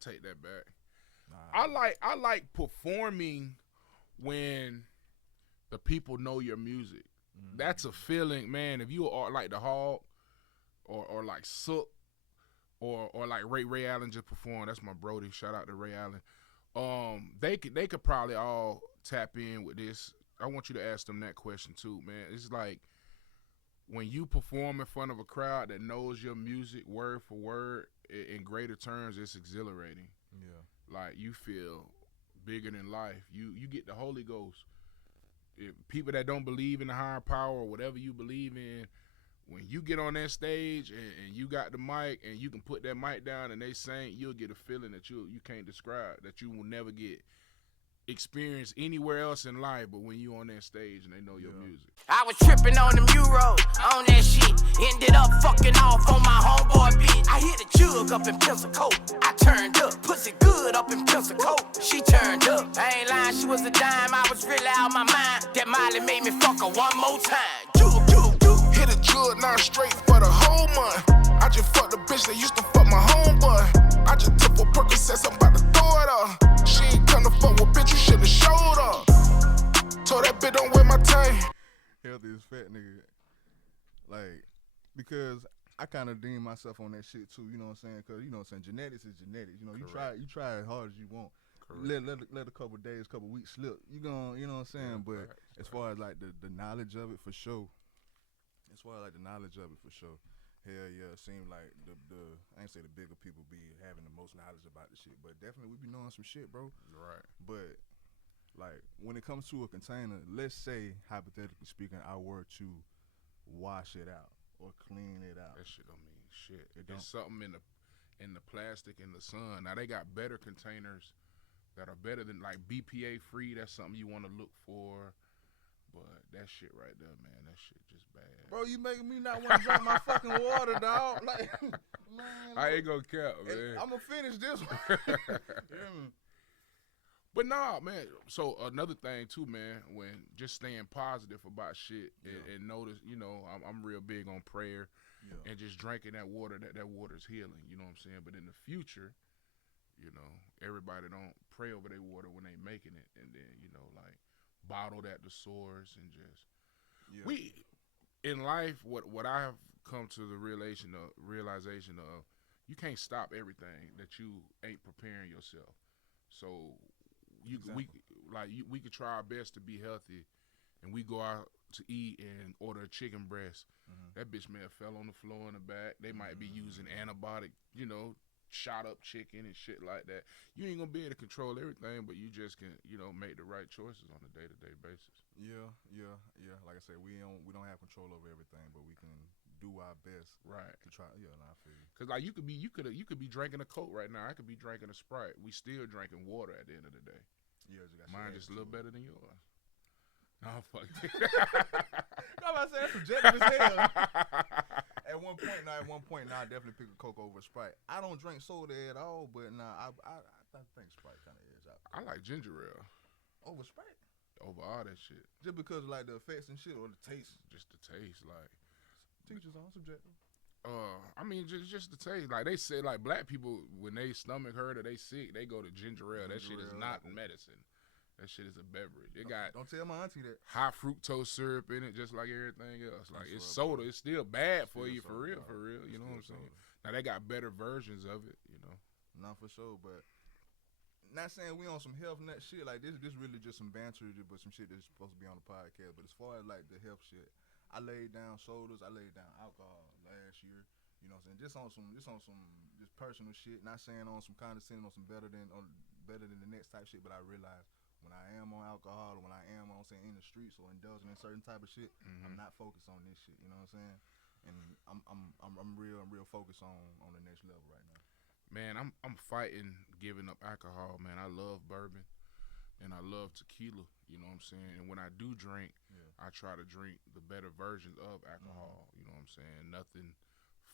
take that back. Nah. I like performing when the people know your music. That's a feeling, man. If you are like the Hog or like Sook or like Ray Allen just performed. That's my Brody. Shout out to Ray Allen. They could probably all tap in with this. I want you to ask them that question too, man. It's like when you perform in front of a crowd that knows your music word for word in greater terms, it's exhilarating. Yeah. Like you feel bigger than life. You get the Holy Ghost. If people that don't believe in the higher power or whatever you believe in, when you get on that stage and you got the mic and you can put that mic down and they sing, you'll get a feeling that you can't describe, that you will never get experience anywhere else in life but when you on that stage and they know your music. I was tripping on the Euro, on that shit. Ended up fucking off on my homeboy bitch. I hit a jug up in Pensacola. I turned up, pussy good up in Pensacola. She turned up, I ain't lying, she was a dime. I was really out my mind. That Molly made me fuck her one more time. Hit a jug, now straight for the whole month. I just fucked the bitch that used to fuck my homeboy. I just took a Percocet, I'm about to throw it up. She ain't come to fuck with bitch, you should've showed up. Told that bitch don't wear my tie. Healthy as fat nigga. Like, because I kind of deem myself on that shit too, you know what I'm saying? Because, you know what I'm saying, genetics is genetics. You know, you try as hard as you want. Let a couple days, couple weeks slip. You know what I'm saying? But as far as like the knowledge of it, for sure. Hell yeah, it seemed like the I ain't say the bigger people be having the most knowledge about the shit, but definitely we be knowing some shit, bro. Right. But like when it comes to a container, let's say hypothetically speaking, I were to wash it out or clean it out. That shit don't mean shit. It's something in the plastic in the sun. Now they got better containers that are better than like BPA free. That's something you want to look for. But that shit right there, man, that shit just bad. Bro, you making me not want to drink my fucking water, dog. Like, man. I ain't gonna cap, man. I'm gonna finish this one. But nah, man. So another thing too, man, when just staying positive about shit and notice, you know, I'm real big on prayer and just drinking that water. That water's healing. You know what I'm saying? But in the future, you know, everybody don't pray over their water when they making it, and then you know, like. Bottled at the source and just we in life what I have come to the realization of you can't stop everything that you ain't preparing yourself. So we could try our best to be healthy and we go out to eat and order a chicken breast. That bitch may have fell on the floor in the back. They might be using antibiotic, you know, shot up chicken and shit like that. You ain't gonna be able to control everything, but you just can, you know, make the right choices on a day-to-day basis. Yeah. Like I said, we don't have control over everything, but we can do our best. Right. To try. Yeah, I feel you. Cause like you could be drinking a Coke right now. I could be drinking a Sprite. We still drinking water at the end of the day. Yeah, mine just a little better than yours. Oh fuck. I'm about to say that's subjective as hell. At one point, I definitely pick a Coke over a Sprite. I don't drink soda at all, but I think Sprite kind of is out. I like ginger ale over Sprite. Over all that shit. Just because of like the effects and shit or the taste. Just the taste, like. Teachers on subjective. I mean, just the taste. Like they say, like black people when they stomach hurt or they sick, they go to ginger ale. That shit is not medicine. That shit is a beverage. It got don't tell my auntie that. High fructose syrup in it, just like everything else. Like it's soda. It's still bad for you, for real. You know what I'm saying? Now they got better versions of it. You know. Not for sure, but not saying we on some health nut shit. Like this really just some banter, but some shit that's supposed to be on the podcast. But as far as like the health shit, I laid down sodas. I laid down alcohol last year. You know what I'm saying? Just on some personal shit. Not saying on some condescending, on some better than the next type shit. But I realized when I am on alcohol or when I am on saying in the streets or indulging in certain type of shit, I'm not focused on this shit. You know what I'm saying? And I'm real focused on the next level right now. Man, I'm fighting giving up alcohol, man. I love bourbon and I love tequila, you know what I'm saying? And when I do drink, I try to drink the better versions of alcohol, you know what I'm saying? Nothing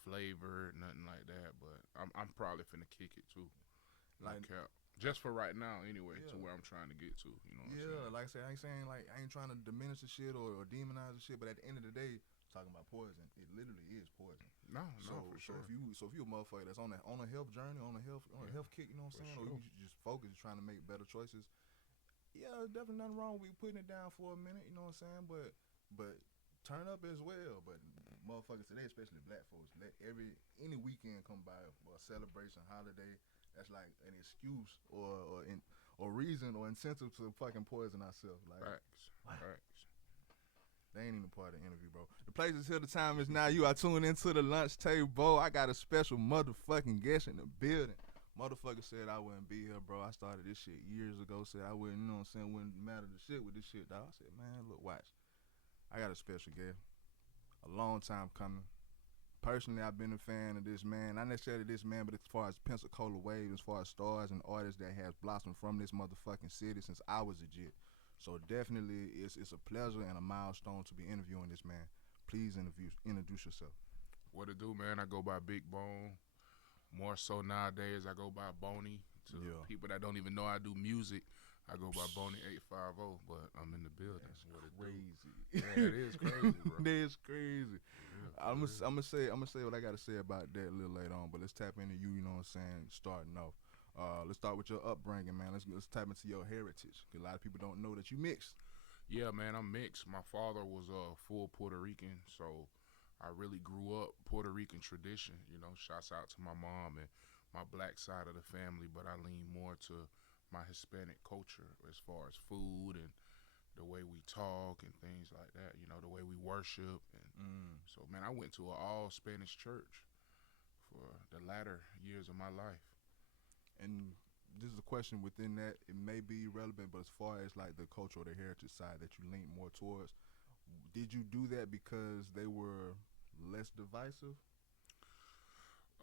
flavored, nothing like that, but I'm probably finna kick it too. Like cap. Just for right now anyway, to where I'm trying to get to, you know what I'm saying? Like I said, I ain't saying like I ain't trying to diminish the shit or demonize the shit, but at the end of the day, talking about poison, it literally is poison. No, for sure. So if you a motherfucker that's on a health journey, on a health kick, you know what I'm saying, or you just focus, trying to make better choices. Yeah, there's definitely nothing wrong with putting it down for a minute, you know what I'm saying, but turn up as well. But motherfuckers today, especially black folks, let any weekend come by, or a celebration, holiday, that's like an excuse or reason or incentive to fucking poison ourselves. Like, Facts. They ain't even part of the interview, bro. The place is here. The time is now. You are tuned into the lunch table. I got a special motherfucking guest in the building. Motherfucker said I wouldn't be here, bro. I started this shit years ago. Said I wouldn't, you know what I'm saying, wouldn't matter the shit with this shit, dog. I said, man, look, watch. I got a special guest. A long time coming. Personally, I've been a fan of this man. Not necessarily this man, but as far as Pensacola Wave, as far as stars and artists that has blossomed from this motherfucking city since I was a jit. So definitely, it's a pleasure and a milestone to be interviewing this man. Please introduce yourself. What it do, man? I go by Bigbone. More so nowadays, I go by Boney. To people that don't even know I do music, I go by Boney 850. But I'm in the building. That's what it crazy. Yeah, it is crazy, bro. That's crazy. Yeah, I'm gonna say what I gotta say about that a little later on. But let's tap into you. You know what I'm saying? Starting off. Let's start with your upbringing, man. Let's tap into your heritage. Cause a lot of people don't know that you mixed. Yeah, man, I'm mixed. My father was full Puerto Rican, so I really grew up Puerto Rican tradition. You know, shouts out to my mom and my black side of the family, but I lean more to my Hispanic culture as far as food and the way we talk and things like that. You know, the way we worship. And so, man, I went to an all Spanish church for the latter years of my life. And this is a question within that. It may be relevant, but as far as like the cultural, the heritage side that you lean more towards, did you do that because they were less divisive?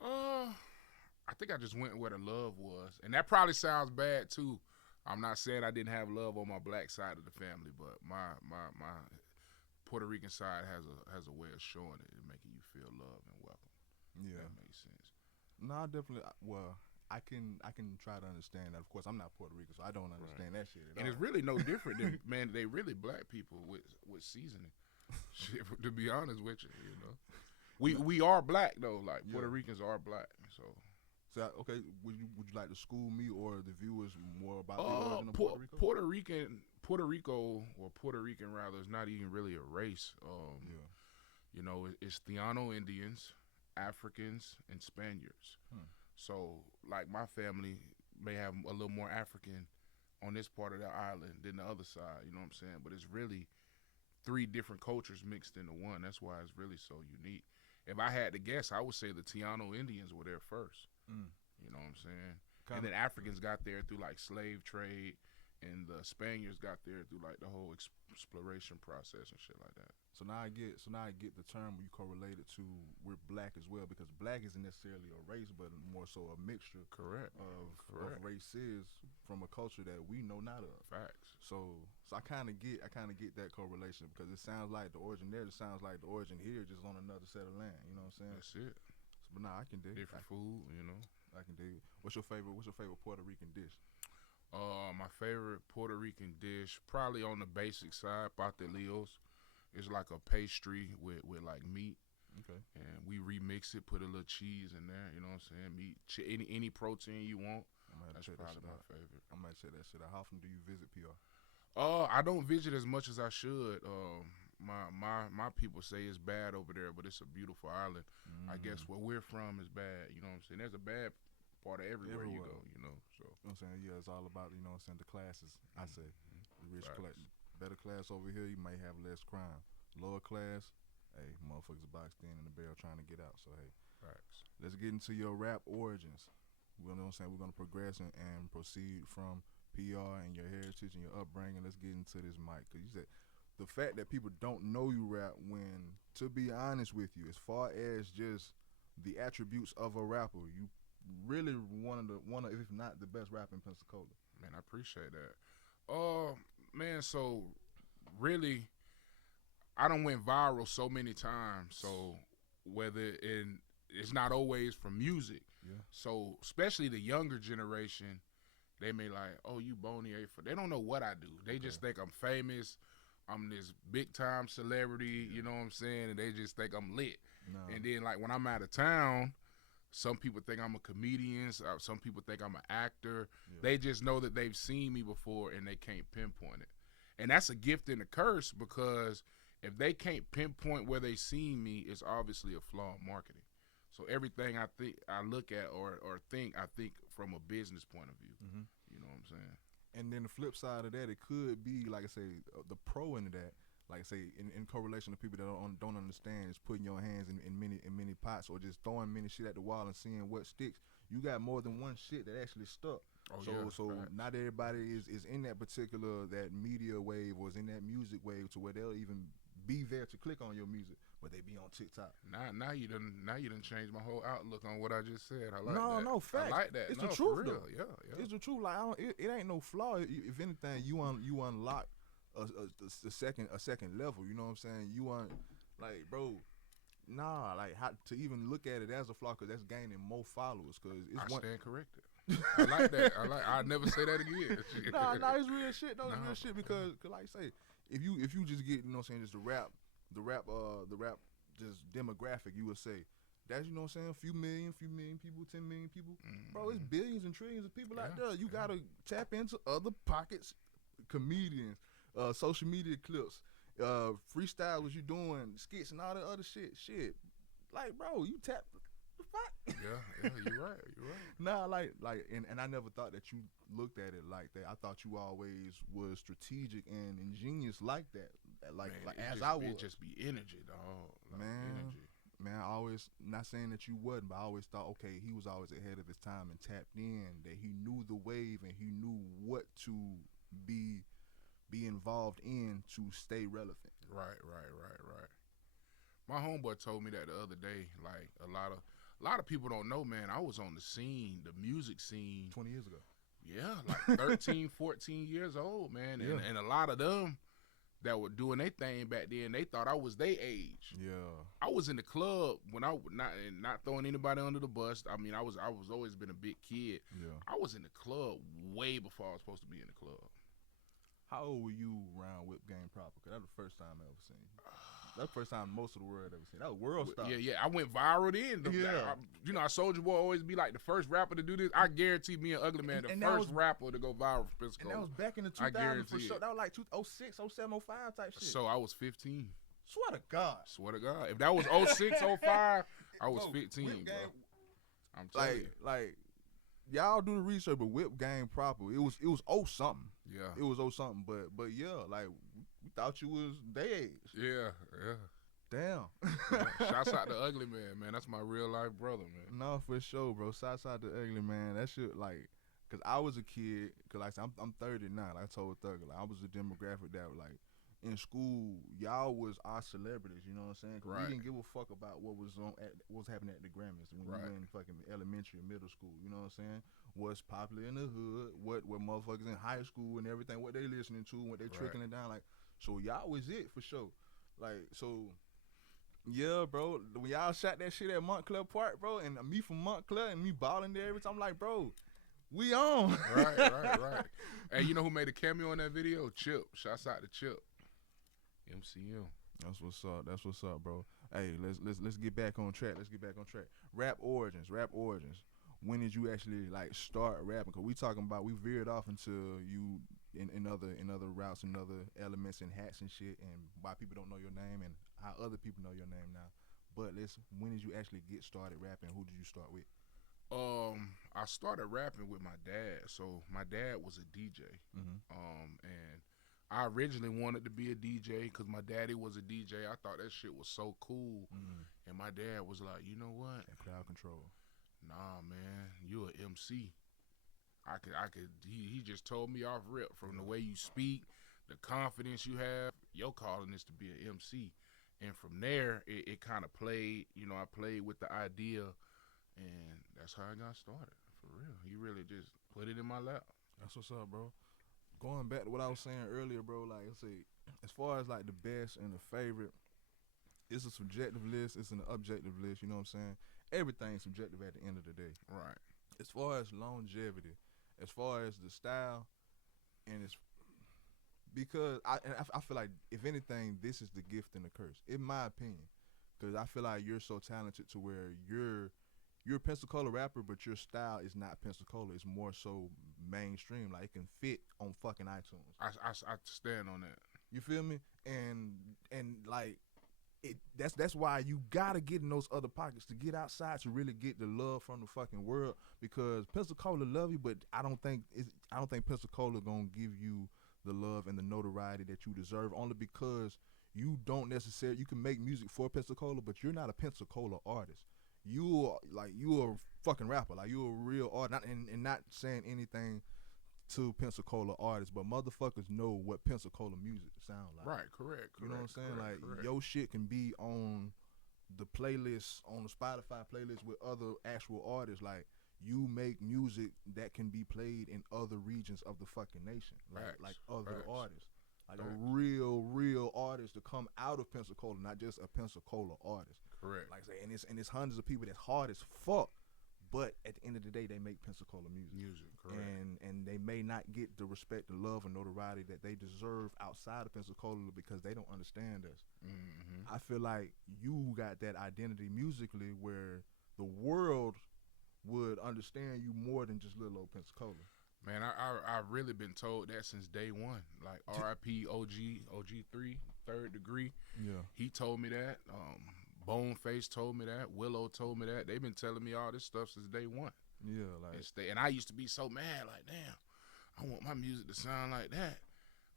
I think I just went where the love was. And that probably sounds bad too. I'm not saying I didn't have love on my black side of the family, but my Puerto Rican side has a way of showing it and making you feel loved and welcome. Yeah. That makes sense. No, definitely. Well, I can try to understand that. Of course, I'm not Puerto Rican, so I don't understand that shit at all. And it's really no different than, man, they really black people with seasoning. Shit, to be honest with you, you know. We are black though, like Puerto Ricans are black. So okay, would you like to school me or the viewers more about the origin of Puerto Rico? Puerto Rico, or Puerto Rican rather, is not even really a race. You know, it's Theano Indians, Africans, and Spaniards. So, like, my family may have a little more African on this part of the island than the other side, you know what I'm saying? But it's really 3 different cultures mixed into one. That's why it's really so unique. If I had to guess, I would say the Theano Indians were there first. You know what I'm saying? And then Africans got there through, like, slave trade, and the Spaniards got there through, like, the whole exploration process and shit like that. So now I get the term you correlated to with black as well, because black isn't necessarily a race, but more so a mixture of races from a culture that we know not of. Facts. So I kind of get that correlation, because it sounds like the origin there, it sounds like the origin here, just on another set of land. You know what I'm saying? That's it. But nah, I can dig different food, you know. I can dig it. What's your favorite Puerto Rican dish? My favorite Puerto Rican dish, probably on the basic side, pastelillos. It's like a pastry with like meat. Okay. And we remix it, put a little cheese in there. You know what I'm saying? Meat, any protein you want. That's probably my favorite. I might check that shit out. How often do you visit PR? I don't visit as much as I should. My people say it's bad over there, but it's a beautiful island. I guess where we're from is bad. You know what I'm saying? There's a bad part of everywhere you go. You know. So. You know what I'm saying? Yeah, it's all about, you know what I'm saying, the classes. I say the rich class. Better class over here, you may have less crime. Lower class, hey, motherfuckers boxed in the barrel trying to get out. So, hey, let's get into your rap origins. You know what I'm saying? We're going to progress and proceed from PR and your heritage and your upbringing. Let's get into this mic. Because you said the fact that people don't know you rap, when, to be honest with you, as far as just the attributes of a rapper, you really one of, if not the best rapper in Pensacola. Man, I appreciate that. Man, so really, I done went viral so many times. So it's not always from music. Yeah. So especially the younger generation, they may like, oh, you Boney A. They don't know what I do. They just think I'm famous. I'm this big time celebrity, you know what I'm saying, and they just think I'm lit. No. And then like when I'm out of town, some people think I'm a comedian. Some people think I'm an actor. Yeah. They just know that they've seen me before and they can't pinpoint it. And that's a gift and a curse, because if they can't pinpoint where they seen me, it's obviously a flaw in marketing. So everything I look at or think, I think from a business point of view. Mm-hmm. You know what I'm saying? And then the flip side of that, it could be, like I say, the pro into that. Like I say, in correlation to people that don't understand, is putting your hands in many pots, or just throwing many shit at the wall and seeing what sticks. You got more than one shit that actually stuck. Oh, So right. not everybody is in that particular that media wave or is in that music wave to where they'll even be there to click on your music, but they be on TikTok. Now you done changed my whole outlook on what I just said. I like that. No, facts. I like that. It's no, the truth, for real. though. Yeah. It's the truth. Like it ain't no flaw. If anything, you unlock a second level. You know what I'm saying? You like, bro. Nah, like how to even look at it as a flaw, because that's gaining more followers. Because it's I one. stand corrected. I like that. I'll never say that again. Nah, it's real shit. No, it's real shit because like I say, if you just get, you know what I'm saying, just the rap just demographic, you would say that's, you know what I'm saying, a few million people, 10 million people. Bro, it's billions and trillions of people out there. You gotta tap into other pockets, comedians, social media clips, freestyles you doing, skits and all that other shit. Like, bro, you tap the fuck. Yeah, you're right. Nah, like, and I never thought that you looked at it like that. I thought you always was strategic and ingenious like that. Like as I would. It just be energy, dog. Like energy. Man, I always, not saying that you wasn't, but I always thought, okay, he was always ahead of his time and tapped in, that he knew the wave and he knew what to be involved in to stay relevant. Right. My homeboy told me that the other day. Like a lot of people don't know, man. I was on the scene, the music scene, 20 years ago. Yeah, like 13, 14 years old, man. And a lot of them that were doing their thing back then, they thought I was their age. Yeah. I was in the club when I not throwing anybody under the bus. I mean, I was always been a big kid. Yeah. I was in the club way before I was supposed to be in the club. How old were you around Whip Game proper? Because that was the first time I ever seen you. That's the first time most of the world ever seen. That was world star. Yeah. I went viral then. I Soulja Boy always be like the first rapper to do this. I guarantee me and Ugly Man, the first rapper to go viral for Pensacola. And that was back in the 2000s for sure. That was like 06, 07, 05 type shit. So I was 15. Swear to God. If that was 06, 05, I was 15, bro. I'm telling you. Like, y'all do the research, but Whip Game proper. It was 0 something. Yeah. It was 0 something, but yeah, like we thought you was their age. Yeah. Damn. Shouts out to Ugly Man. That's my real life brother, man. No, for sure, bro. Shouts out to Ugly Man. That shit, like, cause I was a kid. Cause like I'm 30 now. Like I told Thugger, like I was a demographic that like in school, y'all was our celebrities. You know what I'm saying? Cause we didn't give a fuck about what was happening at the Grammys when we were in fucking elementary and middle school. You know what I'm saying? What's popular in the hood? What motherfuckers in high school and everything? What they listening to? What they trickling down? Like, so y'all was it for sure. Like, so yeah, bro. When y'all shot that shit at Montclair Park, bro, and me from Montclair and me balling there every time, I'm like, bro, we on. Right. Hey, you know who made a cameo in that video? Chip. Shouts out to Chip. MCM. That's what's up, bro. Hey, let's get back on track. Rap origins. When did you actually like start rapping? Cause we veered off into you in other routes and other elements and hats and shit, and why people don't know your name and how other people know your name now. But when did you actually get started rapping? Who did you start with? I started rapping with my dad. So my dad was a DJ. Mm-hmm. And I originally wanted to be a DJ because my daddy was a DJ. I thought that shit was so cool. Mm-hmm. And my dad was like, you know what? That crowd control. Nah, man, you an MC. He just told me off rip from the way you speak, the confidence you have. Your calling is to be an MC. And from there, it kind of played. You know, I played with the idea, and that's how I got started. For real, he really just put it in my lap. That's what's up, bro. Going back to what I was saying earlier, bro, like I say, as far as like the best and the favorite, it's a subjective list, it's an objective list, you know what I'm saying? Everything's subjective at the end of the day. Right. As far as longevity, as far as the style, and it's Because I feel like if anything, this is the gift and the curse, in my opinion. Because I feel like you're so talented to where you're a Pensacola rapper, but your style is not Pensacola. It's more so mainstream. Like it can fit on fucking iTunes. I stand on that. You feel me? And like that's why you gotta get in those other pockets to get outside to really get the love from the fucking world. Because Pensacola love you, but I don't think Pensacola gonna give you the love and the notoriety that you deserve. Only because you don't necessarily, you can make music for Pensacola, but you're not a Pensacola artist. You're a fucking rapper. Like you're a real artist. And not saying anything to Pensacola artists, but motherfuckers know what Pensacola music sound like. Right, correct. You know what I'm saying? Correct. Your shit can be on the playlist, on the Spotify playlist with other actual artists. Like you make music that can be played in other regions of the fucking nation. Like other artists. Like a real artist to come out of Pensacola, not just a Pensacola artist. Correct. Like I say, and it's hundreds of people that's hard as fuck, but at the end of the day, they make Pensacola music. Correct. And they may not get the respect, the love, and notoriety that they deserve outside of Pensacola because they don't understand us. Mm-hmm. I feel like you got that identity musically where the world would understand you more than just little old Pensacola. Man, I've really been told that since day one. Like R.I.P. OG3, Third Degree. Yeah. He told me that. Boneface told me that. Willow told me that. They've been telling me all this stuff since day one. Yeah, like. And I used to be so mad, like, damn, I want my music to sound like that.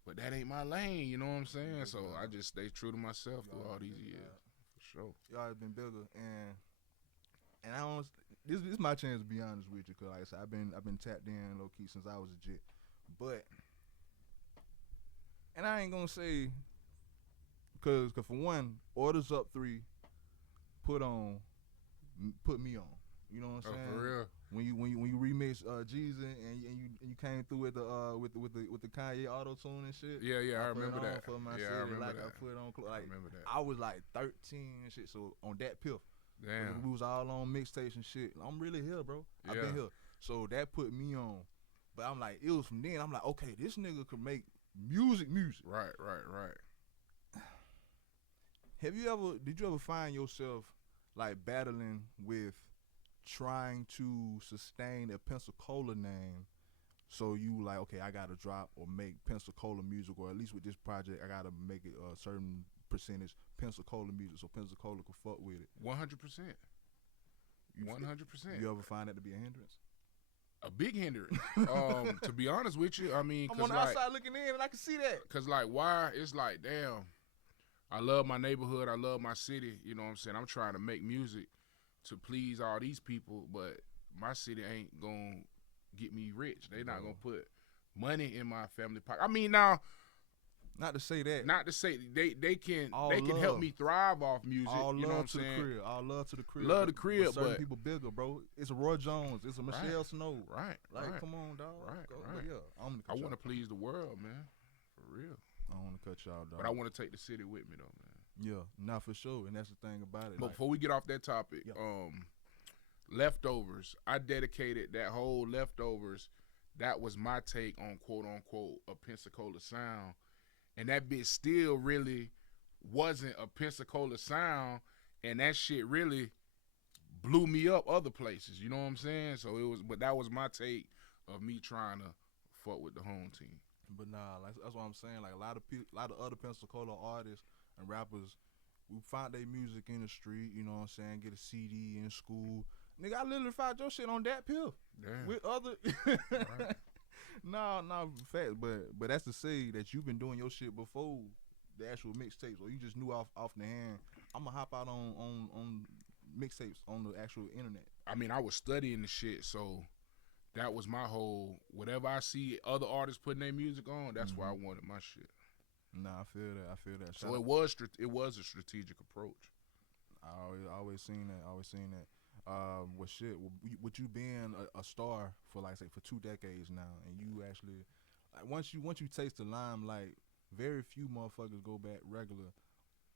But that ain't my lane, you know what I'm saying? So I just stay true to myself through all these years. For sure. Y'all have been bigger, and I don't. This is my chance to be honest with you, cause like I said, I've been tapped in low key since I was a jit, but and I ain't gonna say, cause for one, Orders Up 3 put me on. You know what I'm saying? For real. When you remix Jeezy and you came through with the Kanye auto tune and shit. Yeah, I remember that. For my I city, remember like that. I put on like I remember that. I was like 13 and shit. So on that piff. Damn. We was all on mixtapes and shit. I'm really here, bro. I've Yeah. been here. So that put me on. But I'm like, it was from then. I'm like, okay, this nigga could make music. Right. Did you ever find yourself like battling with trying to sustain a Pensacola name? So you like, okay, I gotta drop or make Pensacola music, or at least with this project, I gotta make it a certain percentage Pensacola music so Pensacola could fuck with it. 100%. 100%. You ever find that to be a hindrance? A big hindrance. To be honest with you, I mean, I'm cause on the outside looking in and I can see that. Cause like, why? It's like, damn. I love my neighborhood. I love my city. You know what I'm saying? I'm trying to make music to please all these people, but my city ain't gonna get me rich. They not gonna put money in my family pocket. I mean, now. Not to say that. Not to say they can love. help me thrive off music. All you know love what I'm to saying? the crib. All love to the crib. Love the crib, but certain but people bigger, bro. It's a Roy Jones. It's a Michelle Snow. Right. Like, come on, dog. Right. But yeah, I want to please the world, man. For real. I don't want to cut y'all, dog. But I want to take the city with me, though, man. Yeah, not for sure. And that's the thing about it. But before we get off that topic, Leftovers. I dedicated that whole Leftovers. That was my take on quote unquote a Pensacola sound. And that bitch still really wasn't a Pensacola sound, and that shit really blew me up other places. You know what I'm saying? So but that was my take of me trying to fuck with the home team. But nah, like, that's what I'm saying. Like a lot of other Pensacola artists and rappers, we find their music in the street. You know what I'm saying? Get a CD in school. Nigga, I literally found your shit on that pill. Damn. With other. Right. No, facts, but that's to say that you've been doing your shit before the actual mixtapes, or you just knew off the hand. I'm gonna hop out on mixtapes on the actual internet. I mean, I was studying the shit, so that was my whole. Whatever I see other artists putting their music on, that's why I wanted my shit. Nah, I feel that. So it was a strategic approach. I always seen that. With shit, with you being a star for like say for 2 decades now, and you actually like once you taste the limelight, very few motherfuckers go back regular,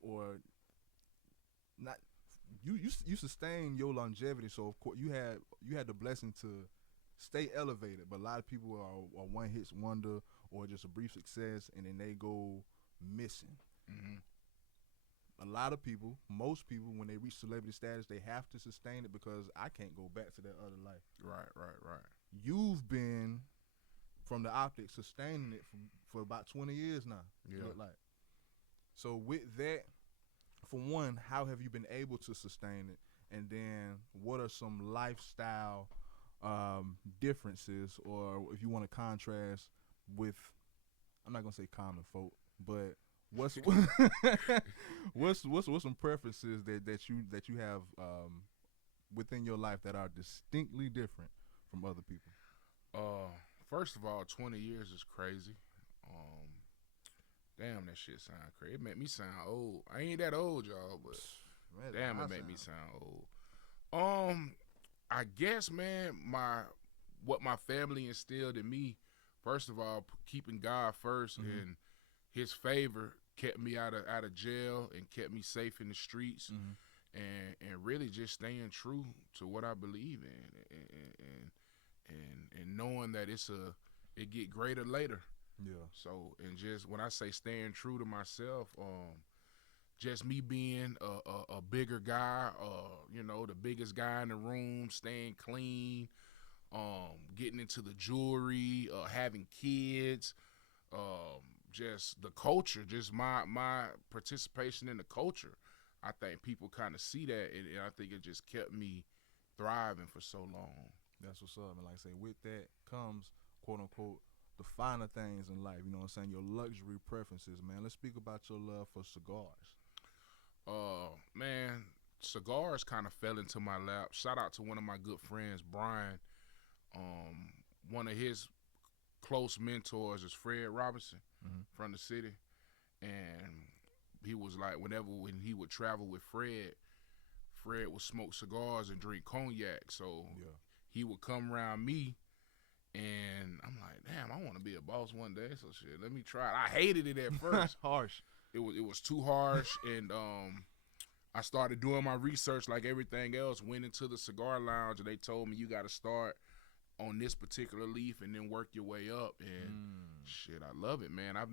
or not. You sustain your longevity, so of course you had the blessing to stay elevated. But a lot of people are one hit wonder or just a brief success, and then they go missing. Mm-hmm. A lot of people, most people, when they reach celebrity status, they have to sustain it because I can't go back to that other life. Right. You've been, from the optics, sustaining it for about 20 years now. Yeah. Look like. So with that, for one, how have you been able to sustain it? And then what are some lifestyle differences, or if you want to contrast with, I'm not gonna say common folk, but what's some preferences that you have within your life that are distinctly different from other people? First of all, 20 years is crazy. Damn, that shit sound crazy. It made me sound old. I ain't that old, y'all, but Man, damn, it made me sound old. I guess, man, what my family instilled in me, first of all, keeping God first and His favor kept me out of jail and kept me safe in the streets, and really just staying true to what I believe in, and knowing that it get greater later. Yeah. So, and just when I say staying true to myself, just me being a bigger guy, the biggest guy in the room, staying clean, getting into the jewelry, having kids, just the culture, just my participation in the culture. I think people kind of see that, and I think it just kept me thriving for so long. That's what's up. And like I say, with that comes, quote unquote, the finer things in life. You know what I'm saying? Your luxury preferences, man. Let's speak about your love for cigars. Man, cigars kind of fell into my lap. Shout out to one of my good friends, Brian. One of his close mentors is Fred Robinson from the city, and he was like, when he would travel with Fred would smoke cigars and drink cognac. So he would come around me, and I'm like, damn, I want to be a boss one day. So shit, let me try it. I hated it at first. Harsh. It was too harsh, and I started doing my research like everything else. Went into the cigar lounge, and they told me you got to start on this particular leaf and then work your way up. And shit, I love it, man. I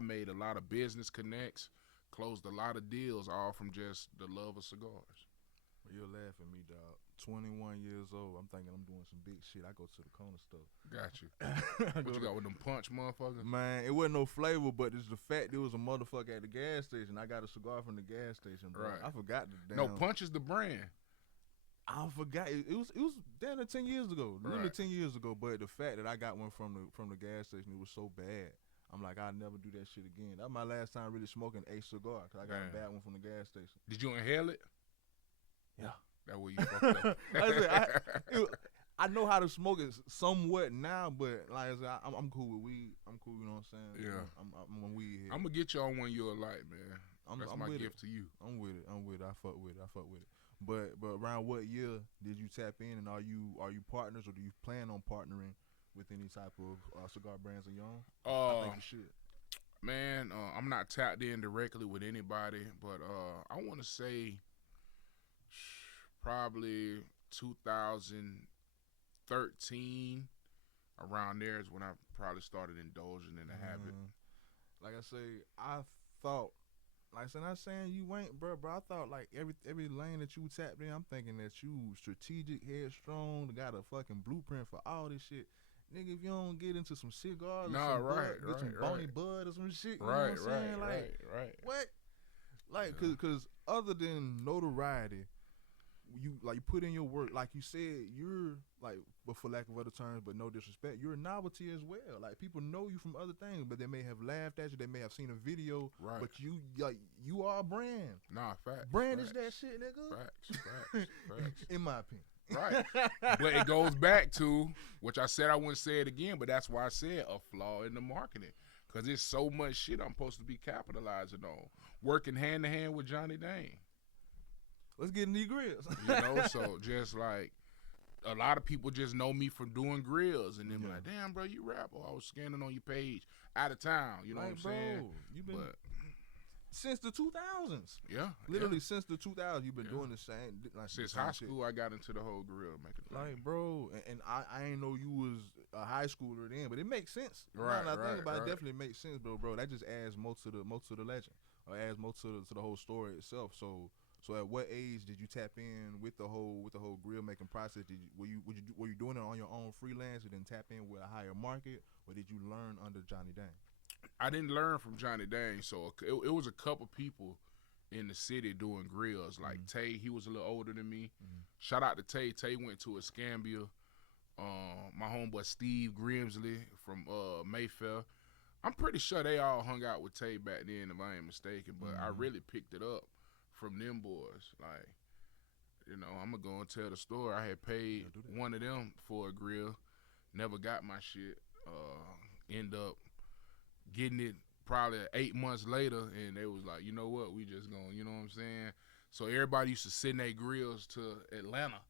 made a lot of business connects, closed a lot of deals, all from just the love of cigars. You're laughing at me, dog. 21 years old. I'm thinking I'm doing some big shit. I go to the corner store. Got you. What you got with them punch motherfuckers? Man, it wasn't no flavor, but it's the fact there was a motherfucker at the gas station. I got a cigar from the gas station, bro. Right. I forgot the damn. No, Punch is the brand. I forgot. It was damn near 10 years ago. Really 10 years ago. But the fact that I got one from the gas station, it was so bad. I'm like, I'll never do that shit again. That was my last time really smoking a cigar, because I got a bad one from the gas station. Did you inhale it? Yeah. That way you fucked up. I know how to smoke it somewhat now, but like I said, I'm cool with weed. I'm cool, you know what I'm saying? Yeah. I'm on weed here. I'm going to get you on one you'll like, man. That's my gift to you. I'm with it. I fuck with it. But around what year did you tap in, and are you partners, or do you plan on partnering with any type of cigar brands of your own? I think you should. Man, I'm not tapped in directly with anybody, but I want to say probably 2013, around there is when I probably started indulging in the habit. Like I say, I thought, like I'm not saying you ain't, bro. I thought like every lane that you tapped in, I'm thinking that you strategic, headstrong, got a fucking blueprint for all this shit. Nigga, if you don't get into some cigars, nah, or some right, bud, get some Boney bud or some shit, you know what I'm saying? Like, what? Like, cause other than notoriety, you put in your work. Like you said, you're like, but for lack of other terms, but no disrespect, you're a novelty as well. Like, people know you from other things, but they may have laughed at you, they may have seen a video, but you are a brand. Nah, facts. Brand is that shit, nigga. Facts. In my opinion. Right. But it goes back to, which I said I wouldn't say it again, but that's why I said a flaw in the marketing. Because there's so much shit I'm supposed to be capitalizing on. Working hand in hand with Johnny Dane. Let's get in these grills. So just like, a lot of people just know me from doing grills, and then be like, damn, bro, you rap. Or I was scanning on your page out of town. You know what I'm saying? since the 2000s. Yeah, Literally since the 2000s, you've been doing the same. Like, since the same high shit. school, I got into the whole grill making. Like, bro, and I ain't know you was a high schooler then, but it makes sense. Right, now that I think about right. it, definitely makes sense, bro. That just adds more to the legend, or adds more to the whole story itself. So at what age did you tap in with the whole grill making process? Were you doing it on your own freelance, and then tap in with a higher market, or did you learn under Johnny Dang? I didn't learn from Johnny Dang, so it was a couple people in the city doing grills. Like Tay, he was a little older than me. Shout out to Tay. Tay went to Escambia. My homeboy Steve Grimsley from Mayfair. I'm pretty sure they all hung out with Tay back then, if I ain't mistaken. But I really picked it up from them boys. Like, you know, I'm gonna go and tell the story. I had paid one of them for a grill, never got my shit. End up getting it probably 8 months later, and they was like, you know what, we just gonna, you know what I'm saying? So everybody used to send their grills to Atlanta.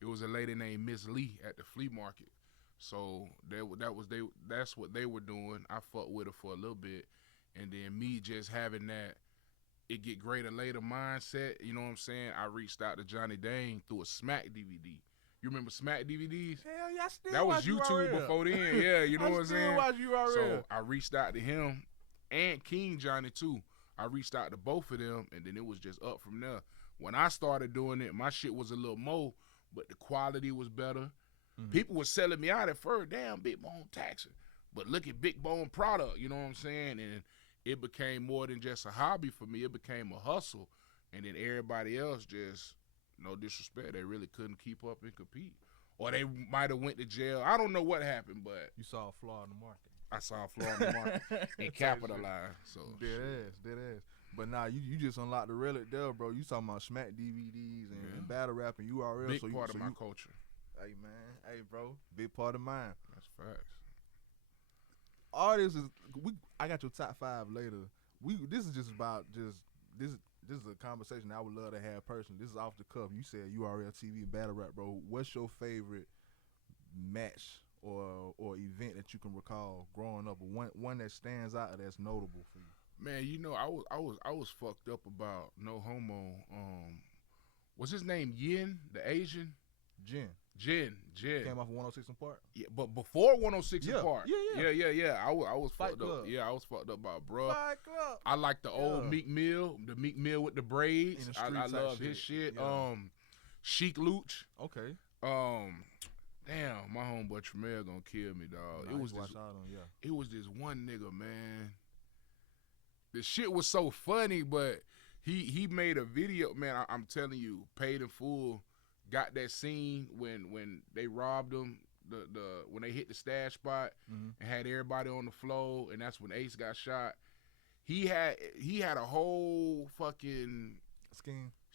It was a lady named Miss Lee at the flea market. So that's what they were doing. I fucked with her for a little bit, and then me just having that it get greater later mindset, you know what I'm saying? I reached out to Johnny Dang through a Smack DVD. You remember Smack DVDs? Hell yeah, I still that was watch YouTube URL. before then. Yeah, you know what I'm saying? I still watch URL. So I reached out to him and King Johnny too. I reached out to both of them, and then it was just up from there. When I started doing it, my shit was a little more, but the quality was better. People were selling me out at first, damn, Bigbone taxing. But look at Bigbone product, you know what I'm saying? And it became more than just a hobby for me. It became a hustle. And then everybody else just, no disrespect, they really couldn't keep up and compete. Or they might have went to jail. I don't know what happened, but you saw a flaw in the market. I saw a flaw in the market and capitalized. So dead ass. But nah, you just unlocked the relic there, bro. You talking about Smack DVDs and battle rap and URL. Big part of my culture. Hey man, hey bro, big part of mine. That's facts. All this is I got your top 5 later. This is just about this is a conversation I would love to have personally. This is off the cuff. You said URL TV and battle rap, bro. What's your favorite match or event that you can recall growing up? One that stands out or that's notable for you? Man, you know, I was fucked up about no homo. What's his name? Yin, the Asian? Jin. Came off of 106 and Park. Yeah, but before 106 and Park. Yeah. I was Fight fucked Club. up. Yeah, I was fucked up about bruh. Fight Club. I like the old Meek Mill, the Meek Mill with the braids. I love his shit. Yeah. Chic Luch. Okay. Damn, my homeboy Tremere gonna kill me, dog. Nah, it was this one nigga, man. The shit was so funny, but he made a video, man. I'm telling you, Paid in Full got that scene when they robbed him, when they hit the stash spot and had everybody on the floor, and that's when Ace got shot. He had a whole fucking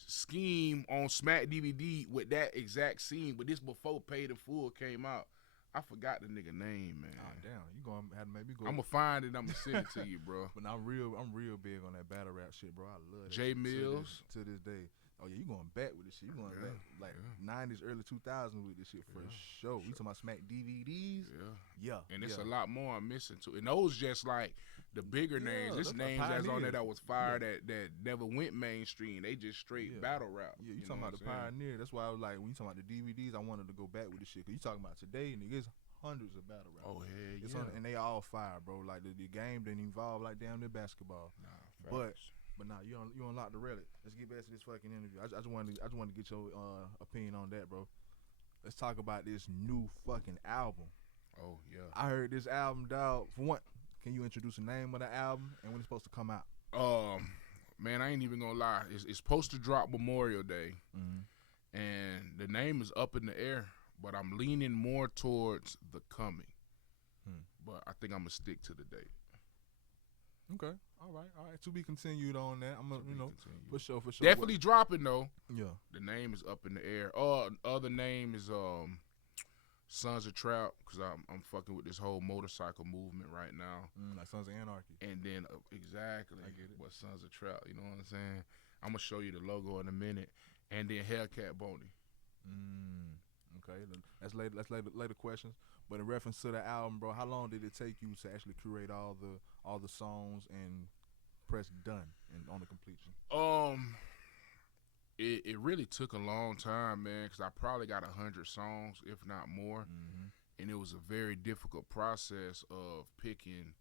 scheme on Smack DVD with that exact scene, but this before Paid in Full came out. I forgot the nigga name, man. Oh damn, you gonna have to maybe go. I'ma find it. I'ma send it to you, bro. But I'm real big on that battle rap shit, bro. I love that. J Mills to this day. Oh yeah, you going back with this shit. You going back like 90s, early 2000s with this shit for sure. We talking about Smack DVDs. Yeah. And it's a lot more I'm missing too. And those just like the bigger names. There's names that's on there that was fire that never went mainstream. They just straight battle rap. Yeah, you talking about the pioneer. That's why I was like, when you talking about the DVDs, I wanted to go back with this shit. Cause you talking about today, niggas, hundreds of battle rap. Oh hell yeah. And they all fire, bro. Like the game didn't evolve like damn near basketball. Nah, But nah, you unlock the relic. Let's get back to this fucking interview. I just wanted to get your opinion on that, bro. Let's talk about this new fucking album. Oh yeah. I heard this album, dog. For one, can you introduce the name of the album and when it's supposed to come out? Man, I ain't even gonna lie. It's supposed to drop Memorial Day, and the name is up in the air. But I'm leaning more towards the coming. But I think I'm gonna stick to the date. Okay. All right. To be continued on that. I'm gonna, for sure. Definitely dropping though. Yeah. The name is up in the air. Other name is Sons of Trap, because I'm fucking with this whole motorcycle movement right now. Like Sons of Anarchy. And then exactly, I get it. But Sons of Trap, you know what I'm saying? I'm gonna show you the logo in a minute. And then Hellcat Boney. Okay, that's later questions. But in reference to the album, bro, how long did it take you to actually curate all the songs and press done and on the completion? It really took a long time, man, because I probably got 100 songs, if not more, and it was a very difficult process of picking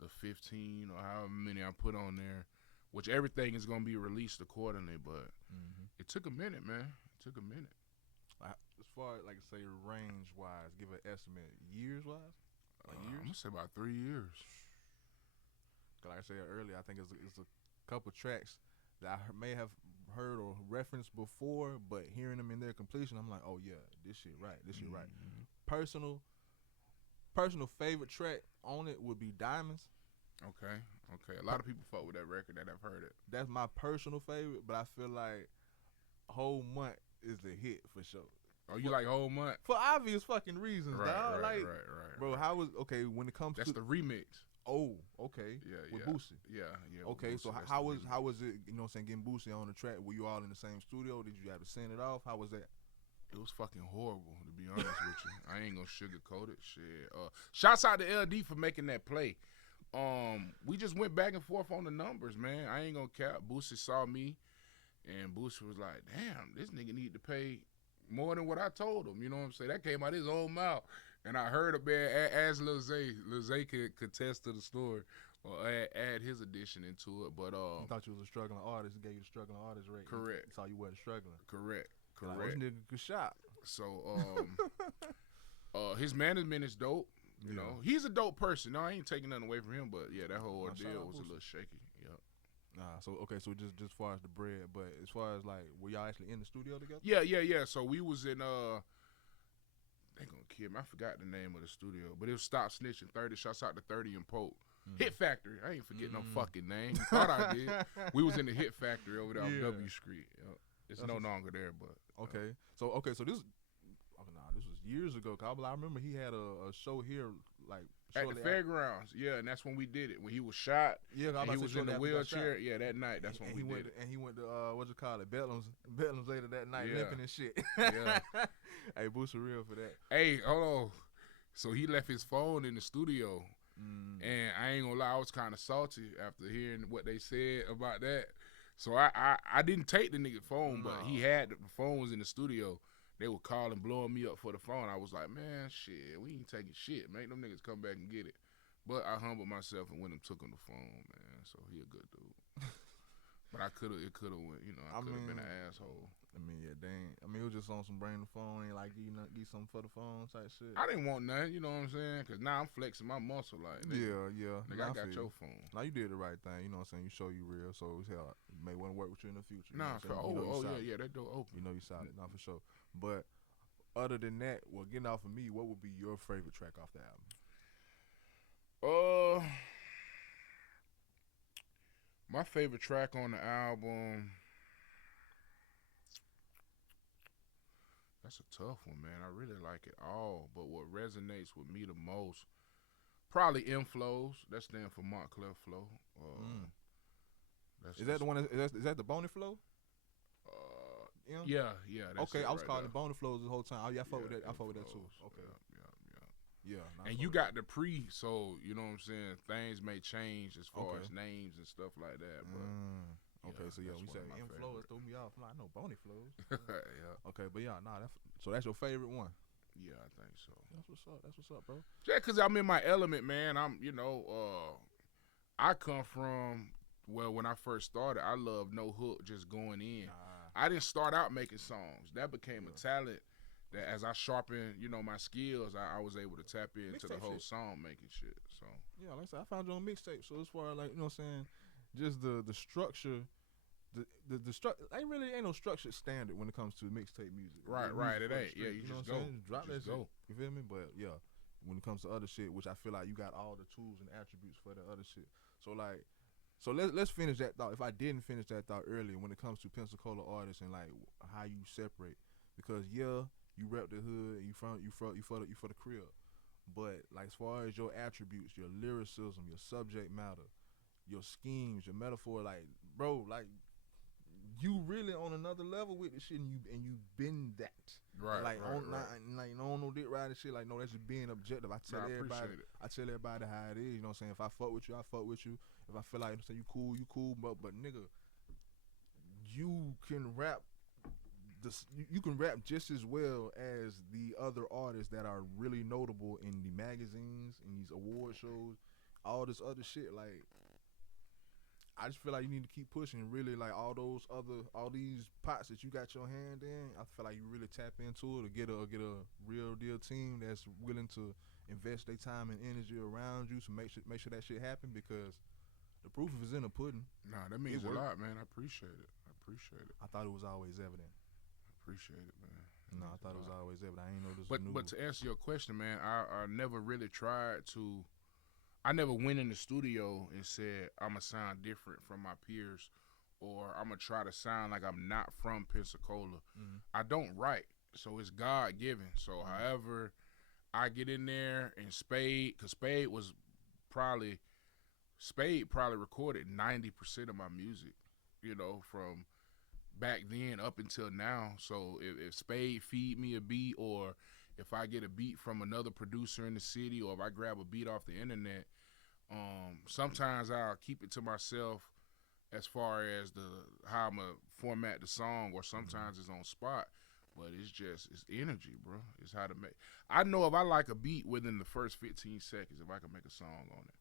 the 15 or however many I put on there, which everything is gonna be released accordingly. But it took a minute, man. It took a minute. As far as, like, say, range wise, give an estimate, years wise, like years. I'm gonna say about 3 years. Like I said earlier, I think it's a couple tracks that I may have heard or referenced before, but hearing them in their completion, I'm like, oh yeah, this shit right, this shit right. Personal favorite track on it would be Diamonds. Okay. A lot of people fuck with that record that I've heard it. That's my personal favorite, but I feel like Whole Month is the hit for sure. Oh, you like Whole Month? For obvious fucking reasons, dog. Right. Bro, how was when it comes that's to the remix. Oh, okay. With Boosie. Yeah. Okay, so how was it? You know what I'm saying, getting Boosie on the track? Were you all in the same studio? Did you have to send it off? How was that? It was fucking horrible, to be honest with you. I ain't gonna sugarcoat it. Shit. Shouts out to LD for making that play. We just went back and forth on the numbers, man. I ain't gonna cap. Boosie saw me, and Boosie was like, "Damn, this nigga need to pay more than what I told him." You know what I'm saying? That came out his own mouth. And I heard it, man, as Lil Zay could contest to the story or add his addition into it. But I thought you was a struggling artist. He gave you the struggling artist rate. Correct. He saw you wasn't struggling. Correct. Like, this nigga good shot. So his management is dope. You know, he's a dope person. No, I ain't taking nothing away from him, but yeah, that whole ordeal was a little shaky. Yep. So just as far as the bread, but as far as like, were y'all actually in the studio together? Yeah. So we was in they gonna kill me. I forgot the name of the studio, but it was Stop Snitching 30. Shouts out to 30 and Pope. Hit Factory. I ain't forgetting no fucking name. You thought I did. We was in the Hit Factory over there on W Street. Yep. It's no longer there, but okay. So this this was years ago. Cause I remember he had a show here, like at the fairgrounds. Yeah, and that's when we did it. When he was shot. Yeah, and he was in the wheelchair. Yeah, that night. That's when we did it. And he went to what you call it, Bedlam's later that night, limping and shit. Yeah. Hey, Boosie real for that. Hey, hold on. So he left his phone in the studio, and I ain't gonna lie, I was kind of salty after hearing what they said about that. So I didn't take the nigga phone, but he had the phone was in the studio. They were calling, blowing me up for the phone. I was like, man, shit, we ain't taking shit. Make them niggas come back and get it. But I humbled myself and went and took him the phone, man. So he a good dude. But it could have went, you know, I could have been an asshole. I mean, yeah, dang. I mean, it was just on some bring the phone, ain't like give something for the phone type shit. I didn't want nothing, you know what I'm saying? Because now I'm flexing my muscle like, nigga, nigga, I got your phone. Now you did the right thing, you know what I'm saying? You show you real, so hell, you may want to work with you in the future. Nah, yeah, that door open. You know you solid, not for sure. But other than that, well, getting off of me, what would be your favorite track off the album? My favorite track on the album. That's a tough one, man. I really like it all, but what resonates with me the most, probably Inflows. That stands for Montclair Flow. Is that the one? Is that the Boney Flow? Yeah. That's okay, I was calling it Boney Flows the whole time. Oh yeah, I fuck with that. I fuck with that too. Okay. Yeah. And you got the pre, so you know what I'm saying. Things may change as far as names and stuff like that. But okay, so we said Inflows threw me off. I'm like, I know Boney Flows. Yeah. Okay, but yeah, so that's your favorite one. Yeah, I think so. That's what's up, bro. Yeah, cause I'm in my element, man. I'm, I come from when I first started, I loved no hook, just going in. I didn't start out making songs. That became a talent. That as I sharpened, my skills, I was able to tap into the whole song making shit. So yeah, like I said, I found you on mixtape. So as far as like, you know what I'm saying, just the structure, the structure, really ain't no structured standard when it comes to mixtape music. Right, it ain't. Yeah, you just go. Drop that shit. You feel me? But yeah, when it comes to other shit, which I feel like you got all the tools and attributes for the other shit. So like, let's finish that thought. If I didn't finish that thought earlier, when it comes to Pensacola artists and like how you separate, because you rep the hood and you for the crib, but like as far as your attributes, your lyricism, your subject matter, your schemes, your metaphor, like bro, like you really on another level with this shit, and you been that. Right, like right, on right. like no dick riding shit. Like no, that's just being objective. I tell everybody how it is. You know what I'm saying? If I fuck with you, I fuck with you. If I feel like say you cool, you cool. But nigga, you can rap. You can rap just as well as the other artists that are really notable in the magazines, in these award shows, all this other shit. Like, I just feel like you need to keep pushing. Really, like all these pots that you got your hand in. I feel like you really tap into it to get a real deal team that's willing to invest their time and energy around you to make sure that shit happen, because the proof is in the pudding. Nah, that means a lot, man. I appreciate it. I thought it was always evident. Appreciate it, man. No, I thought it was always evident. I ain't know this. But to answer your question, man, I never really tried to. I never went in the studio and said I'm gonna sound different from my peers, or I'm gonna try to sound like I'm not from Pensacola. Mm-hmm. I don't write, so it's God given. So however I get in there and Spade probably recorded 90% of my music, you know, from back then up until now. So if Spade feed me a beat, or if I get a beat from another producer in the city, or if I grab a beat off the internet, sometimes I'll keep it to myself as far as how I'm gonna format the song, or sometimes it's on spot. But it's energy, bro. It's how to make. I know if I like a beat within the first 15 seconds, if I can make a song on it.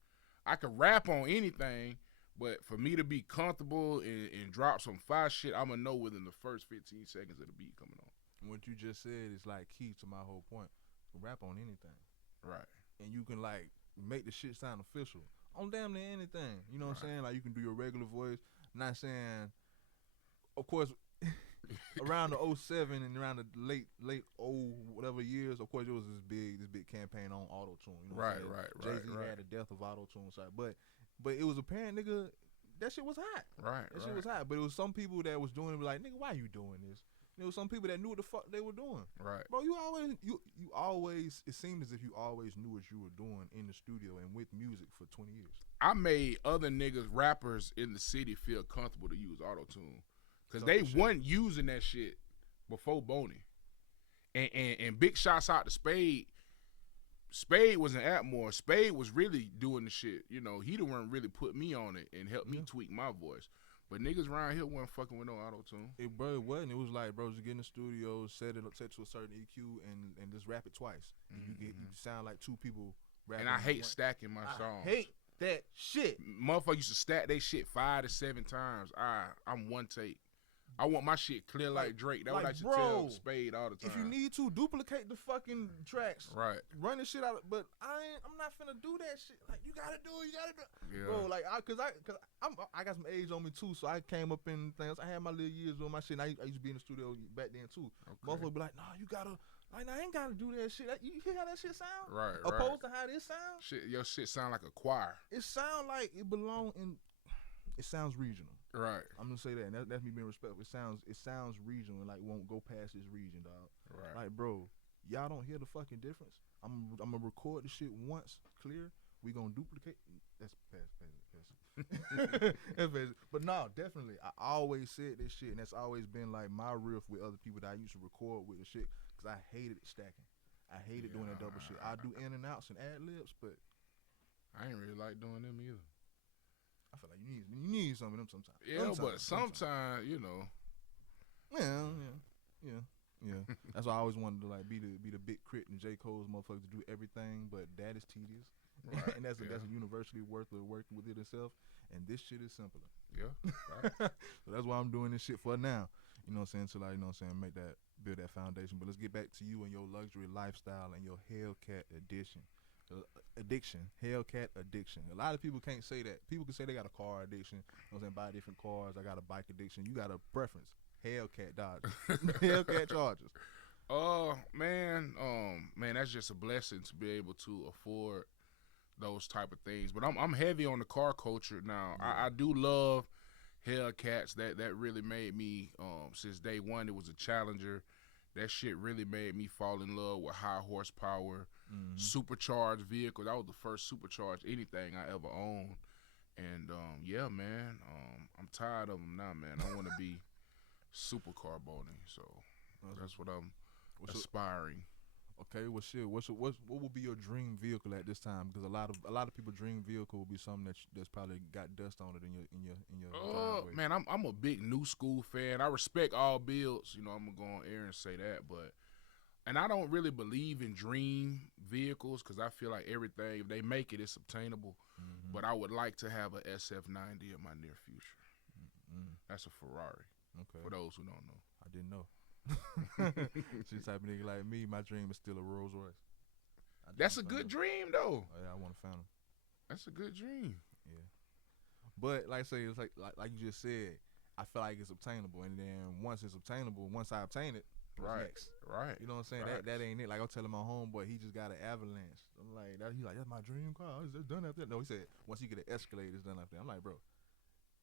I can rap on anything, but for me to be comfortable and drop some fire shit, I'm gonna know within the first 15 seconds of the beat coming on. What you just said is like key to my whole point. You can rap on anything, right? And you can like make the shit sound official on damn near anything. You know what I'm saying? Like you can do your regular voice. Not saying, of course, around the 07 and around the late whatever years. Of course, it was this big campaign on auto tune. You know right. Jay-Z had the death of auto tune, but it was apparent, nigga, that shit was hot. Right. That shit was hot. But it was some people that was doing it like, nigga, why you doing this? There was some people that knew what the fuck they were doing. Right. Bro, you always, it seemed as if you always knew what you were doing in the studio and with music for 20 years. I made other niggas, rappers in the city, feel comfortable to use auto-tune. Because they weren't using that shit before Boney. And big shots out to Spade. Spade was an Atmore. Spade was really doing the shit. You know, he the one really put me on it and helped me tweak my voice. But niggas around here weren't fucking with no auto-tune. It wasn't. It was like, bro, just get in the studio, set to a certain EQ, and just rap it twice. And you sound like two people rapping. And I hate stacking my songs. I hate that shit. Motherfuckers used to stack they shit 5 to 7 times. I'm one take. I want my shit clear like Drake. That's what I should tell Spade all the time. If you need to, duplicate the fucking tracks. Right. Run the shit out. But I'm not finna do that shit. Like, you gotta do it. Yeah. Bro, like, cause I got some age on me too, so I came up in things. I had my little years doing my shit, and I used to be in the studio back then too. Okay. Motherfuckers be like, nah, you gotta, like, nah, I ain't gotta do that shit. Like, you hear how that shit sound? Right, Opposed to how this sound? Your shit sound like a choir. It sound like it belong in, it sounds regional. Right. I'm gonna say that, and that's me being respectful. It sounds regional, and like won't go past this region, dog. Right. Like, bro, y'all don't hear the fucking difference. I'm gonna record the shit once, clear. We gonna duplicate. That's pass. But no, definitely. I always said this shit, and that's always been like my riff with other people that I used to record with the shit, because I hated it stacking. I hated doing that double shit. I do in and outs and ad libs, but I ain't really like doing them either. I feel like you need some of them sometimes. Yeah, but sometimes, you know. Yeah. That's why I always wanted to like be the big crit and J. Cole's motherfuckers to do everything, but that is tedious. Right. And that's a universally worth of working with it itself. And this shit is simpler. Yeah. Right. So that's why I'm doing this shit for now. You know what I'm saying? To like, you know what I'm saying, build that foundation. But let's get back to you and your luxury lifestyle and your Hellcat addiction. Hellcat addiction. A lot of people can't say that. People can say they got a car addiction. You know what I'm saying? Buy different cars. I got a bike addiction. You got a preference. Hellcat Dodgers. Hellcat Chargers. Man, that's just a blessing to be able to afford those type of things. But I'm heavy on the car culture now. I do love Hellcats. That really made me, since day one, it was a Challenger. That shit really made me fall in love with high horsepower, supercharged vehicles. That was the first supercharged anything I ever owned. And, yeah, man, I'm tired of them now, man. I want to be supercar Boney. So that's what I'm aspiring. Okay, well, shit. What would be your dream vehicle at this time? Because a lot of people dream vehicle will be something that's probably got dust on it in your driveway. Man, I'm a big new school fan. I respect all builds. You know, I'm gonna go on air and say that, and I don't really believe in dream vehicles because I feel like everything, if they make it, it's obtainable. Mm-hmm. But I would like to have a SF90 in my near future. Mm-hmm. That's a Ferrari. Okay. For those who don't know, I didn't know. She's type of nigga like me. My dream is still a Rolls Royce. That's a good dream, though. Oh, yeah, I want to Phantom. That's a good dream. Yeah, but like I say, it's like you just said. I feel like it's obtainable, and then once it's obtainable, once I obtain it, next. Right. You know what I'm saying? Right. That ain't it. Like I'm telling my homeboy, he just got an Avalanche. I'm like, he's like, that's my dream car. It's done after that. No, he said once you get an Escalade, it's done after that. I'm like, bro,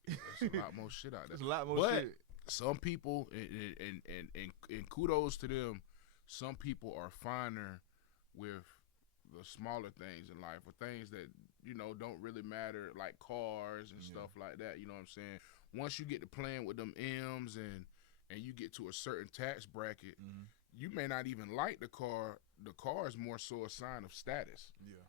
there's a lot more shit out there. There's a lot more shit. Some people, and kudos to them, some people are finer with the smaller things in life, or things that, you know, don't really matter, like cars and stuff like that. You know what I'm saying? Once you get to playing with them M's and you get to a certain tax bracket, you may not even like the car. The car is more so a sign of status. Yeah.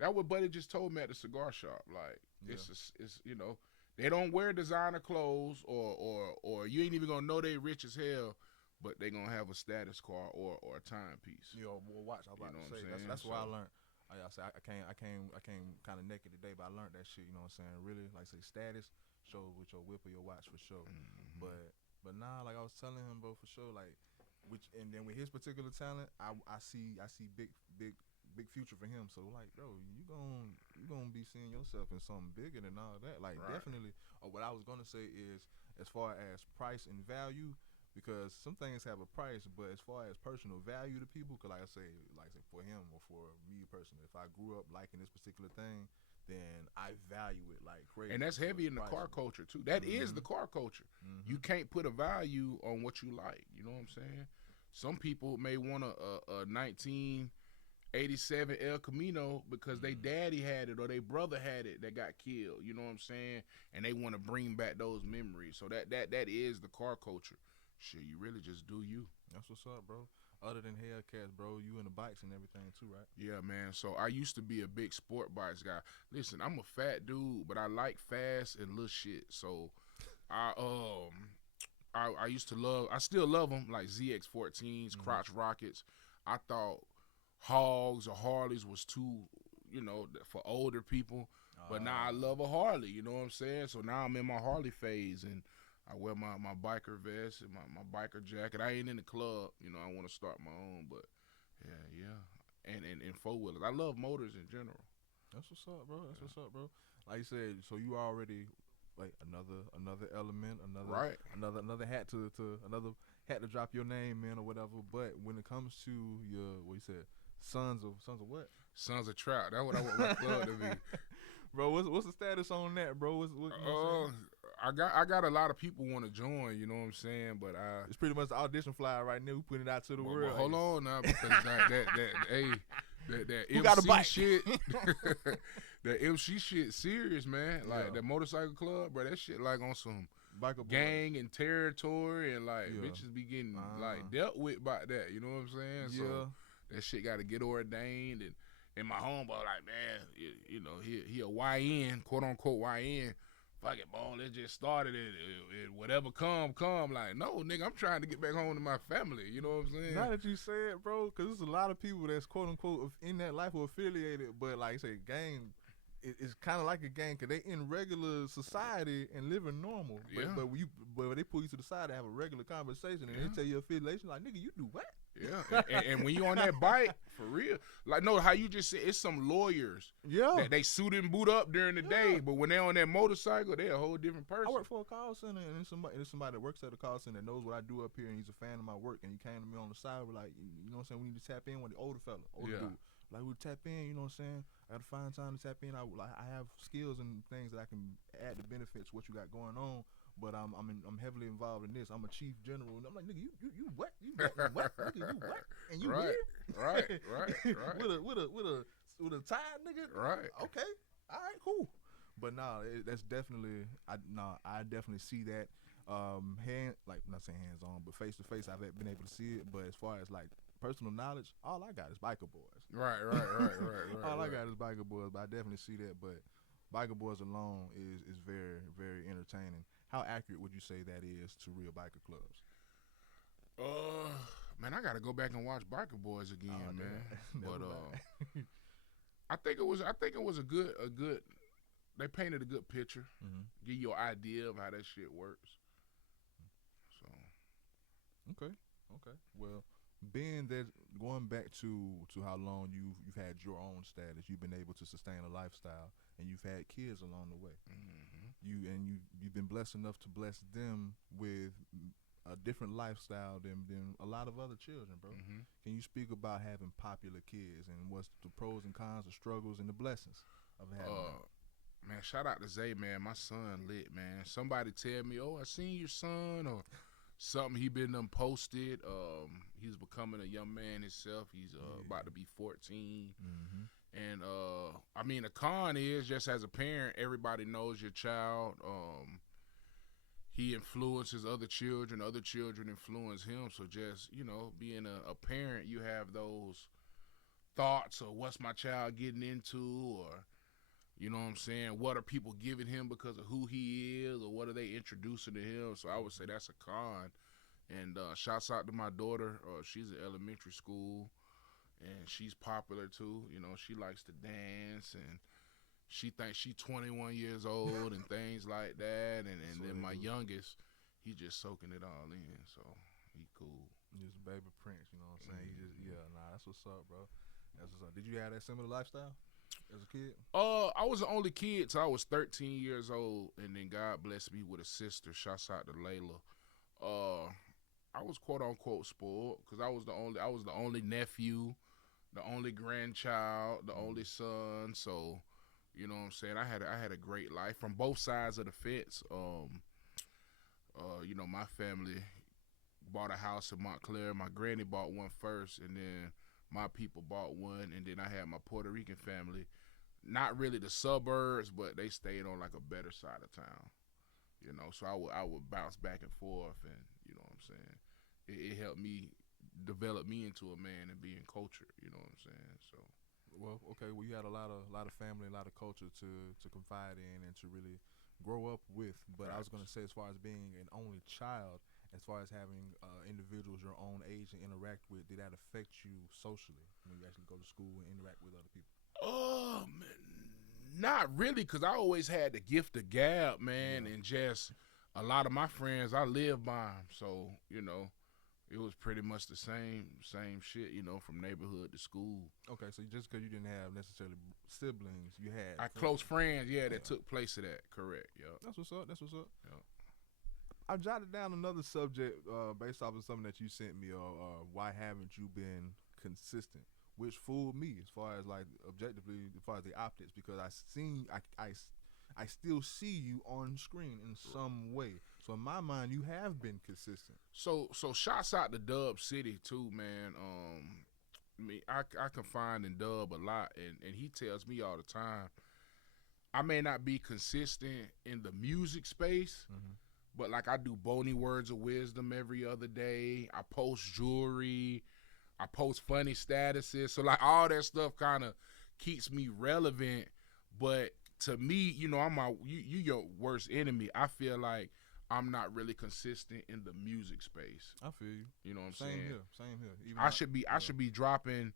That's what Buddy just told me at the cigar shop. Like, it's you know, they don't wear designer clothes, or you ain't even gonna know they rich as hell, but they gonna have a status car or a timepiece. Yo, well, watch. I was about to say that's why I learned. I say I came kind of naked today, but I learned that shit. You know what I'm saying? Really, like say status shows with your whip or your watch for sure. Mm-hmm. But nah, like I was telling him, bro, for sure. Like, and then with his particular talent, I see big future for him. So like, bro, you gonna be seeing yourself in something bigger than all that. Like, definitely. What I was gonna say is, as far as price and value, because some things have a price, but as far as personal value to people, because like I say for him or for me personally, if I grew up liking this particular thing, then I value it like crazy. And that's heavy in the car culture too. That is the car culture. Mm-hmm. You can't put a value on what you like. You know what I'm saying? Some people may want a 1987 El Camino because they daddy had it or they brother had it that got killed. You know what I'm saying? And they want to bring back those memories. So that is the car culture. Shit, you really just do you. That's what's up, bro. Other than Hellcats, bro, you in the bikes and everything too, right? Yeah, man. So I used to be a big sport bikes guy. Listen, I'm a fat dude, but I like fast and little shit. So I used to love, I still love them, like ZX14s, crotch rockets. I thought Hogs or Harleys was too, you know, for older people. But now I love a Harley, you know what I'm saying? So now I'm in my Harley phase, and I wear my biker vest and my biker jacket. I ain't in the club, you know, I want to start my own, but yeah. And four-wheelers. I love motors in general. That's what's up, bro. That's what's up, bro. Like you said, so you already like another element, another hat to another hat to drop your name in or whatever. But when it comes to your, what you said, sons of what? Sons of Trout. That's what I want my club to be. Bro, what's the status on that, bro? I got a lot of people want to join, you know what I'm saying, but it's pretty much the audition flyer right now. We putting it out to the world. But hold on now, because that MC got a bike shit, that MC shit serious, man. Like that motorcycle club, bro. That shit like on some gang and territory, and like bitches be getting like dealt with by that. You know what I'm saying? So that shit got to get ordained, and my homeboy like, man, you know, he a YN, quote unquote YN. Fuck it, boy, let's just start it and whatever come. Like, no, nigga, I'm trying to get back home to my family. You know what I'm saying? Now that you say it, bro, because there's a lot of people that's quote unquote in that life who are affiliated, but like I say, gang, it's kind of like a gang because they in regular society and living normal. But they pull you to the side to have a regular conversation and they tell you affiliation, like, nigga, you do what? Yeah, and when you on that bike, for real, like, no, how you just said, it's some lawyers that they suit and boot up during the day, but when they on that motorcycle, they a whole different person. I work for a call center, and there's somebody that works at a call center that knows what I do up here, and he's a fan of my work, and he came to me on the side, we're like, you know what I'm saying, we need to tap in with the older dude. Like, we tap in, you know what I'm saying? I gotta find time to tap in. I have skills and things that I can add to benefits what you got going on. But I'm heavily involved in this. I'm a chief general, and I'm like, nigga, you what? You what? Nigga, you what? And you right, here? right. with a tie, nigga. Right. Okay. All right. Cool. But that's definitely I definitely see that. Not saying hands on, but face to face, I've been able to see it. But as far as like personal knowledge, all I got is Biker Boys. Right. All I got is Biker Boys, but I definitely see that. But Biker Boys alone is very, very entertaining. How accurate would you say that is to real biker clubs? Man, I gotta go back and watch Biker Boys again, man. But I think it was a good. They painted a good picture. Give you an idea of how that shit works. So. Okay. Well, being that, going back to how long you've had your own status, you've been able to sustain a lifestyle, and you've had kids along the way. You've been blessed enough to bless them with a different lifestyle than a lot of other children, bro. Can you speak about having popular kids and what's the pros and cons, the struggles, and the blessings of having them? Man, shout out to Zay, man. My son lit, man. Somebody tell me, I seen your son, or something he been done posted. He's becoming a young man himself. He's about to be 14. And I mean, the con is, just as a parent, everybody knows your child. He influences other children influence him. So just, being a parent, you have those thoughts of what's my child getting into, or you know what I'm saying, what are people giving him because of who he is, or what are they introducing to him? So I would say that's a con. And shouts out to my daughter. She's in elementary school, and she's popular too. She likes to dance, and she thinks she's 21 years old and things like that. And then my youngest, he just soaking it all in. So he cool. Just a baby prince, you know what I'm saying? That's what's up, bro. That's what's up. Did you have that similar lifestyle as a kid? I was the only kid till I was 13 years old, and then God blessed me with a sister. Shouts out to Layla. I was quote unquote spoiled because I was the only nephew, the only grandchild, the only son. So, you know what I'm saying, I had a great life from both sides of the fence. My family bought a house in Montclair. My granny bought one first, and then my people bought one, and then I had my Puerto Rican family. Not really the suburbs, but they stayed on like a better side of town. So I would bounce back and forth, and you know what I'm saying. It helped me develop me into a man and being cultured. You know what I'm saying. So, well, okay. Well, you had a lot of family, a lot of culture to confide in and to really grow up with. But right. I was gonna say, as far as being an only child, as far as having individuals your own age to interact with, did that affect you socially when you actually go to school and interact with other people? Man, not really, because I always had the gift of gab, man, and just a lot of my friends, I live by them. So, it was pretty much the same shit, from neighborhood to school. Okay, so just because you didn't have necessarily siblings, you had close friends, that took place of that. Correct, yeah. That's what's up. Yeah. I jotted down another subject based off of something that you sent me. Why haven't you been consistent? Which fooled me as far as like objectively, as far as the optics, because I still see you on screen in some way. So in my mind, you have been consistent. So shouts out to Dub City too, man. I confide in Dub a lot, and he tells me all the time, I may not be consistent in the music space, but like I do Boney words of wisdom every other day. I post jewelry. I post funny statuses. So like all that stuff kind of keeps me relevant. But to me, I'm you your worst enemy. I feel like I'm not really consistent in the music space. I feel you. You know what I'm saying? Same here. Even I should be dropping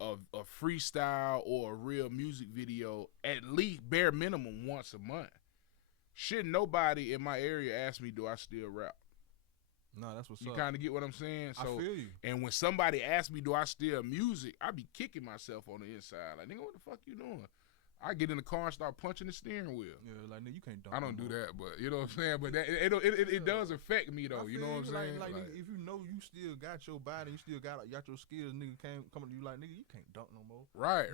a freestyle or a real music video at least bare minimum once a month. Shouldn't nobody in my area ask me, do I still rap? No, that's what's up. You kind of get what I'm saying? So, I feel you. And when somebody asks me, do I still music, I be kicking myself on the inside. Like, nigga, what the fuck you doing? I get in the car and start punching the steering wheel. Yeah, like, nigga, you can't dunk. I don't do that, but you know what I'm saying? But that, it does affect me, though. You know what I'm saying? Like, nigga, if you know you still got your body, you still got your skills, nigga come to you like, nigga, you can't dunk no more. Right.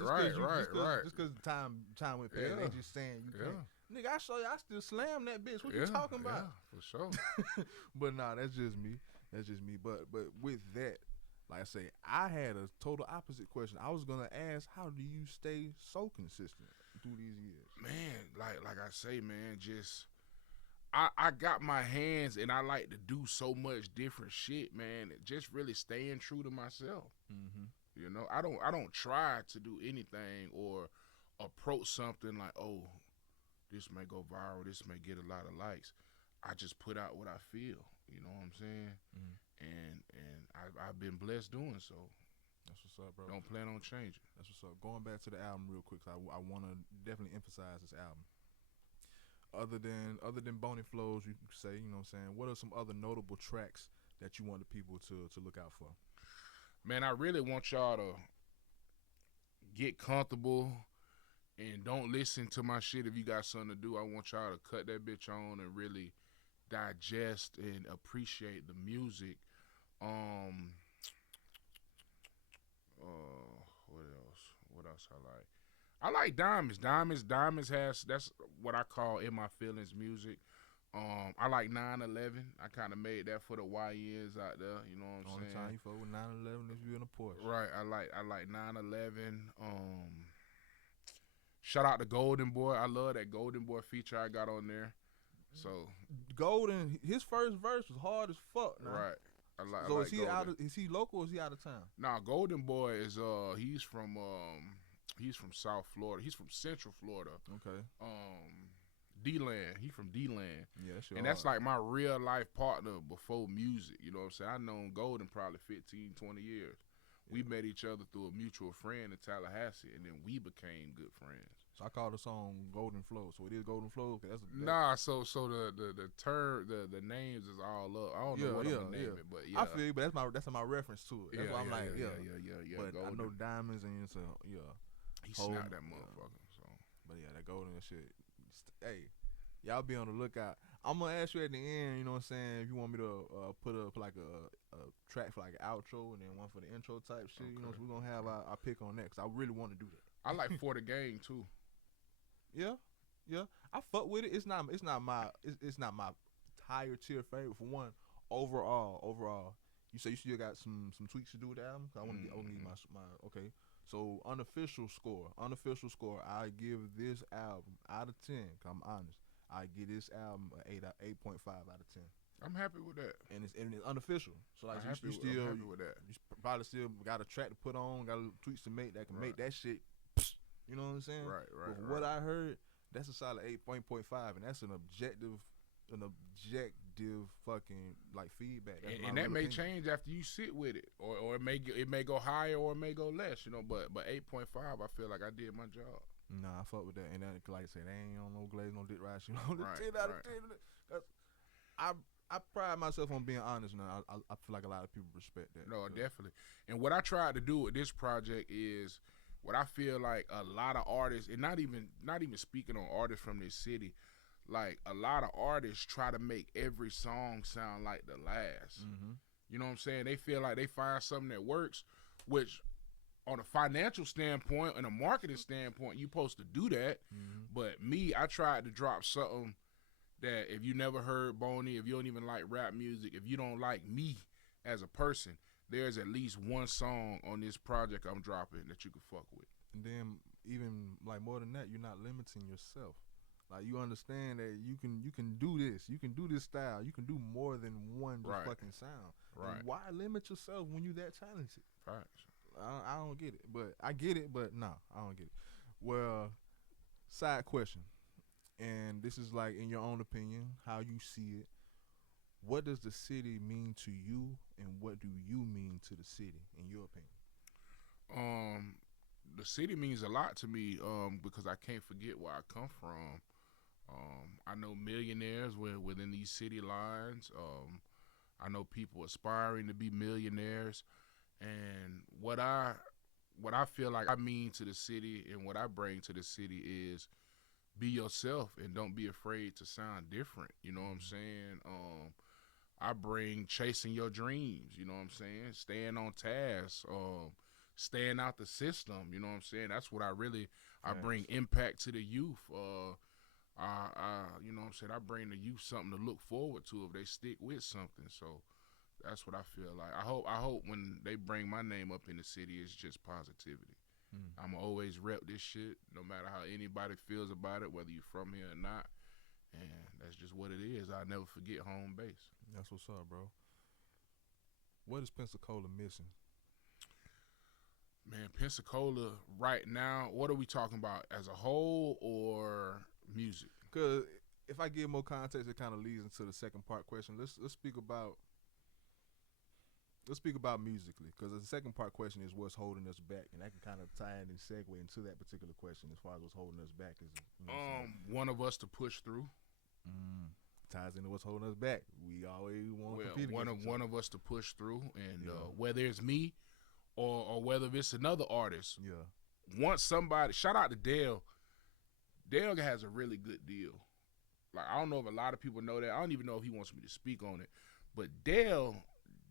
Just because time went past, they just saying you can't. Nigga, I show you, I still slam that bitch. What you talking about? Yeah, for sure. But nah, that's just me. But with that, like I say, I had a total opposite question. I was gonna ask, how do you stay so consistent through these years? Man, like I say, man, just I got my hands and I like to do so much different shit, man. Just really staying true to myself. Mm-hmm. You know, I don't try to do anything or approach something like, oh, this may go viral, this may get a lot of likes. I just put out what I feel. You know what I'm saying? Mm-hmm. And I've been blessed doing so. That's what's up, bro. Don't plan on changing. That's what's up. Going back to the album real quick, I want to definitely emphasize this album. Other than Boney Flows, you could say, you know what I'm saying, what are some other notable tracks that you want the people to look out for? Man, I really want y'all to get comfortable and don't listen to my shit if you got something to do. I want y'all to cut that bitch on and really digest and appreciate the music. What else I like? I like Diamonds. Diamonds has, that's what I call In My Feelings music. I like 9/11. I kind of made that for the YNs out there. You know what I'm saying? Only time you fuck with 9/11 if you in a Porsche. Right. I like 9/11. Shout out to Golden Boy. I love that Golden Boy feature I got on there. So Golden, his first verse was hard as fuck. Nah. right. So like is he Golden. is he local or is he out of town? Nah, Golden Boy is he's from South Florida. He's from Central Florida. Okay. D-Land. He from D-Land. Yeah, sure. And that's like my real life partner before music. You know what I'm saying? I known Golden probably 15, 20 years. We met each other through a mutual friend in Tallahassee, and then we became good friends. So I call the song Golden Flow. So it is Golden Flow. Nah, so the term, the names is all up. I don't know what I'm gonna name it, but yeah. I feel you, but that's my reference to it. That's why I'm like, yeah. But Golden. I know Diamonds and so yeah. He snapped that motherfucker. So, but yeah, that Golden shit. Hey, y'all be on the lookout. I'm gonna ask you at the end. You know what I'm saying? If you want me to put up like a track for like an outro and then one for the intro type shit. Okay. You know, so we're gonna have our pick on that. 'Cause I really want to do that. I like For the Game too. Yeah. I fuck with it. It's not my higher tier favorite for one. Overall, you say you still got some tweaks to do with the album. I want to get my okay. So unofficial score. I give this album out of 10. 'Cause I'm honest. I give this album an 8.5 out of 10. I'm happy with that. And it's unofficial. So like I'm happy with that. You probably still got a track to put on, got tweaks to make that can make that shit. You know what I'm saying? Right. But from what I heard, that's a solid 8.5, and that's an objective fucking like feedback. And that may change after you sit with it, or it may go higher or it may go less. You know, but 8.5, I feel like I did my job. Nah, I fuck with that, and that, like I said, they ain't on no glaze, no dick ride. You know, 10 out of 10. I pride myself on being honest, and I feel like a lot of people respect that. No, definitely. And what I tried to do with this project is what I feel like a lot of artists, and not even speaking on artists from this city, like a lot of artists try to make every song sound like the last. Mm-hmm. You know what I'm saying? They feel like they find something that works, which on a financial standpoint and a marketing standpoint, you're supposed to do that. Mm-hmm. But me, I tried to drop something that if you never heard Boney, if you don't even like rap music, if you don't like me as a person, there's at least one song on this project I'm dropping that you can fuck with. And then even like more than that, you're not limiting yourself. Like you understand that you can do this. You can do this style. You can do more than one fucking sound. Right. And why limit yourself when you that talented? Right. I don't get it. But I get it, but no, I don't get it. Well, side question. And this is like in your own opinion, how you see it. What does the city mean to you, and what do you mean to the city, in your opinion? The city means a lot to me because I can't forget where I come from. I know millionaires within these city lines. I know people aspiring to be millionaires, and what I feel like I mean to the city and what I bring to the city is be yourself and don't be afraid to sound different. You know what I'm saying? I bring chasing your dreams, you know what I'm saying? Staying on task, staying out the system, you know what I'm saying? That's what I bring impact to the youth. You know what I'm saying? I bring the youth something to look forward to if they stick with something. So that's what I feel like. I hope when they bring my name up in the city, it's just positivity. I'm always rep this shit, no matter how anybody feels about it, whether you're from here or not. And that's just what it is. I'll never forget home base. That's what's up, bro. What is Pensacola missing? Man, Pensacola right now, what are we talking about, as a whole or music? Because if I give more context, it kind of leads into the second part question. Let's speak about musically, because the second part question is what's holding us back, and that can kind of tie in and segue into that particular question as far as what's holding us back is. One of us to push through. Ties into what's holding us back. We always want to compete against one of us to push through, and whether it's me or whether it's another artist. Yeah. Once somebody, shout out to Dale. Dale has a really good deal. Like, I don't know if a lot of people know that. I don't even know if he wants me to speak on it. But Dale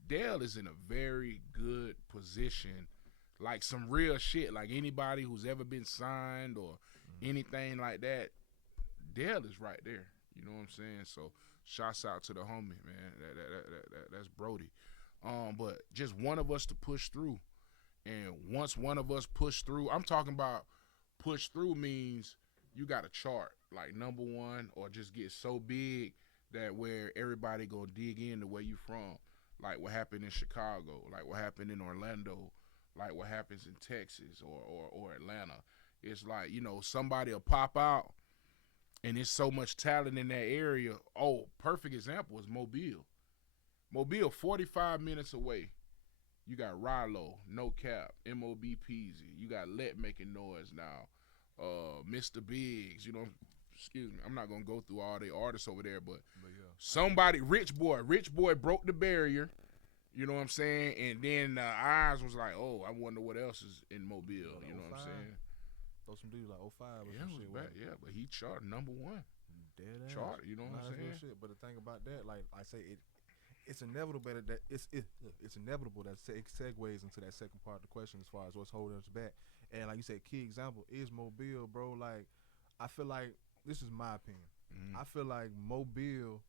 is in a very good position. Like some real shit. Like anybody who's ever been signed or anything like that, Dale is right there. You know what I'm saying? So shouts out to the homie, man. That's Brody. But just one of us to push through. And once one of us push through, I'm talking about push through means you got a chart, like number one, or just get so big that where everybody gonna dig in to where you from. Like what happened in Chicago, like what happened in Orlando, like what happens in Texas or Atlanta. It's like, you know, somebody will pop out and there's so much talent in that area. Oh, perfect example is Mobile. Mobile, 45 minutes away. You got Rilo, No Cap, M.O.B. Peasy. You got Let making noise now. Mr. Biggs, you know, excuse me. I'm not going to go through all the artists over there, but yeah. Somebody, Rich Boy broke the barrier, you know what I'm saying? And then Eyes was like, oh, I wonder what else is in Mobile, you know what I'm saying? Throw some dudes like 05 or yeah, some shit. Yeah, but he charted number one. Dead ass. Charted, you know what I'm saying? Shit. But the thing about that, like I say, it's inevitable that it's inevitable that segues into that second part of the question as far as what's holding us back. And like you said, key example is Mobile, bro. Like, I feel like, this is my opinion. I feel like Mobile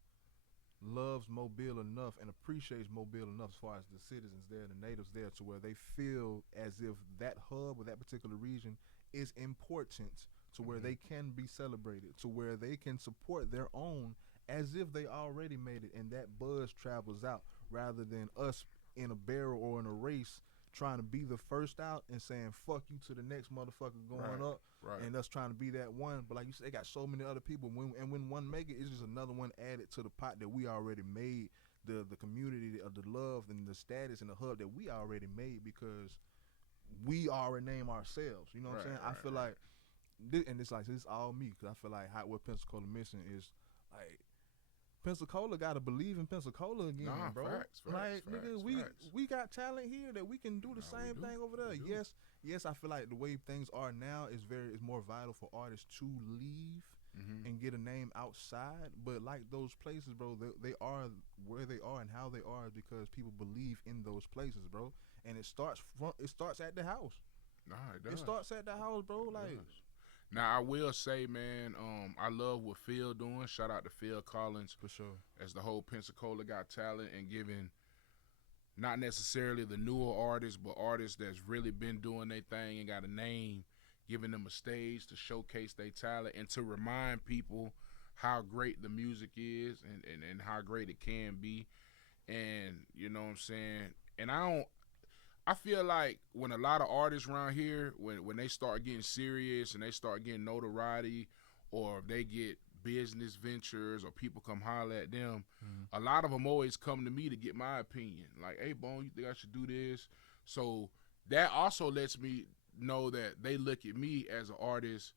loves Mobile enough and appreciates Mobile enough as far as the citizens there, the natives there, to where they feel as if that hub or that particular region is important to where they can be celebrated, to where they can support their own as if they already made it, and that buzz travels out rather than us in a barrel or in a race trying to be the first out and saying fuck you to the next motherfucker going up, and us trying to be that one. But like you said, they got so many other people, when one make it, it's just another one added to the pot that we already made, the community of the love and the status and the hub that we already made, because we already name ourselves, you know what I'm saying? I feel like this, and it's like, this is all me, because I feel like what Pensacola missing is, like, Pensacola got to believe in Pensacola again, bro. Facts, nigga, we got talent here that we can do the same thing over there. Yes, I feel like the way things are now is more vital for artists to leave and get a name outside. But like those places, bro, they are where they are and how they are because people believe in those places, bro. And it starts at the house. Nah, it does. It starts at the house, bro. Like. Now, I will say, man, I love what Phil doing. Shout out to Phil Collins. For sure. As the whole Pensacola Got Talent, and giving not necessarily the newer artists, but artists that's really been doing their thing and got a name, giving them a stage to showcase their talent and to remind people how great the music is and how great it can be. And, you know what I'm saying? And I feel like when a lot of artists around here, when they start getting serious and they start getting notoriety, or they get business ventures or people come holler at them, a lot of them always come to me to get my opinion. Like, hey, Bone, you think I should do this? So that also lets me know that they look at me as an artist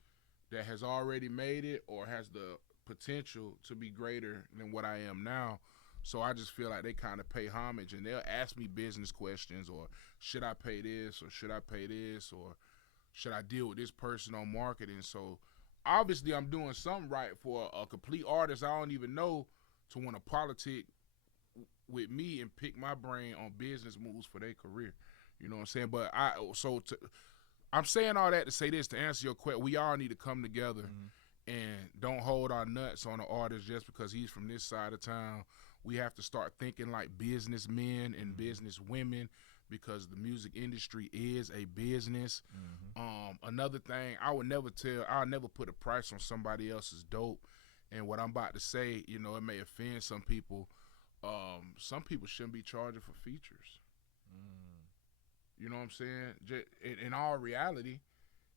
that has already made it or has the potential to be greater than what I am now. So I just feel like they kind of pay homage, and they'll ask me business questions, or should I pay this, or should I pay this, or should I deal with this person on marketing? So obviously I'm doing something right for a complete artist I don't even know to want to politic with me and pick my brain on business moves for their career. You know what I'm saying? But I'm saying all that to say this, to answer your question. We all need to come together and don't hold our nuts on an artist just because he's from this side of town. We have to start thinking like businessmen and businesswomen, because the music industry is a business. Another thing, I'll never put a price on somebody else's dope. And what I'm about to say, you know, it may offend some people. Some people shouldn't be charging for features. You know what I'm saying? In all reality,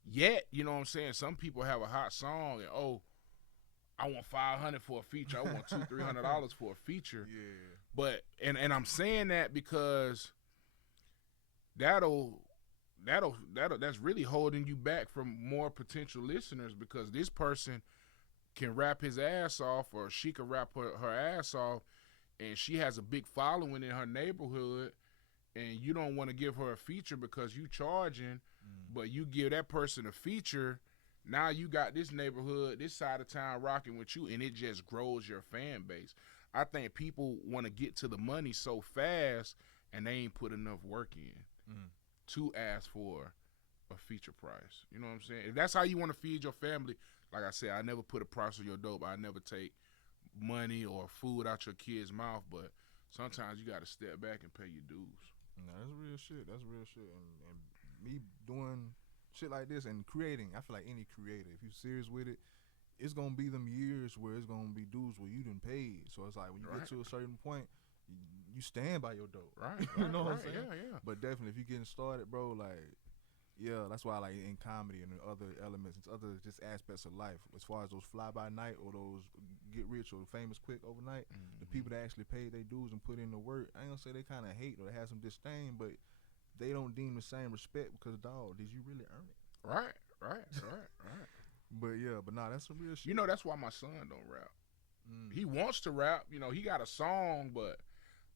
yet, you know what I'm saying? Some people have a hot song and, I want $500 for a feature. I want $200-$300 for a feature. Yeah. But and I'm saying that because that's really holding you back from more potential listeners, because this person can rap his ass off, or she can rap her ass off, and she has a big following in her neighborhood, and you don't want to give her a feature because you charging, but you give that person a feature. Now you got this neighborhood, this side of town rocking with you, and it just grows your fan base. I think people want to get to the money so fast, and they ain't put enough work in to ask for a feature price. You know what I'm saying? If that's how you want to feed your family, like I said, I never put a price on your dope. I never take money or food out your kid's mouth, but sometimes you got to step back and pay your dues. No, that's real shit. That's real shit. And me doing shit like this and creating, I feel like any creator, if you're serious with it, it's gonna be them years where it's gonna be dudes where you done paid. So it's like when you get to a certain point, you stand by your dope. Right. You know what I'm saying? Yeah. But definitely, if you're getting started, bro, like, yeah, that's why I like in comedy and in other elements and other just aspects of life, as far as those fly by night or those get rich or famous quick overnight, the people that actually pay their dues and put in the work, I ain't gonna say they kind of hate or they have some disdain, but they don't deem the same respect because, dog, did you really earn it? Right. But yeah, but nah, that's some real shit. You know, that's why my son don't rap. He wants to rap. You know, he got a song, but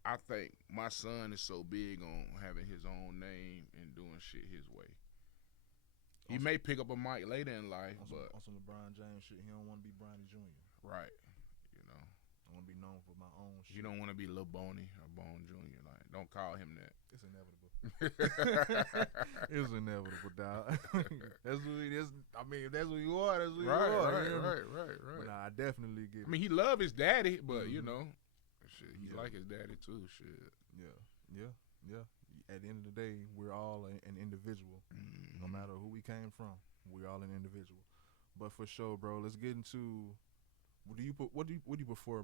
I think my son is so big on having his own name and doing shit his way. He may pick up a mic later in life, but on some LeBron James shit, he don't want to be Bronny Jr. Right. You know, I want to be known for my own shit. You don't want to be Lil Boney or Bone Jr. Like, don't call him that. It's inevitable. It's inevitable, dog. That's who he is. I mean, if that's who you are, that's who you are. Right. But nah, I definitely get it. I mean, he love his daddy, but you know, shit, he like his daddy too. Shit. Yeah. At the end of the day, we're all an individual. No matter who we came from, we're all an individual. But for sure, bro, let's get into what do you prefer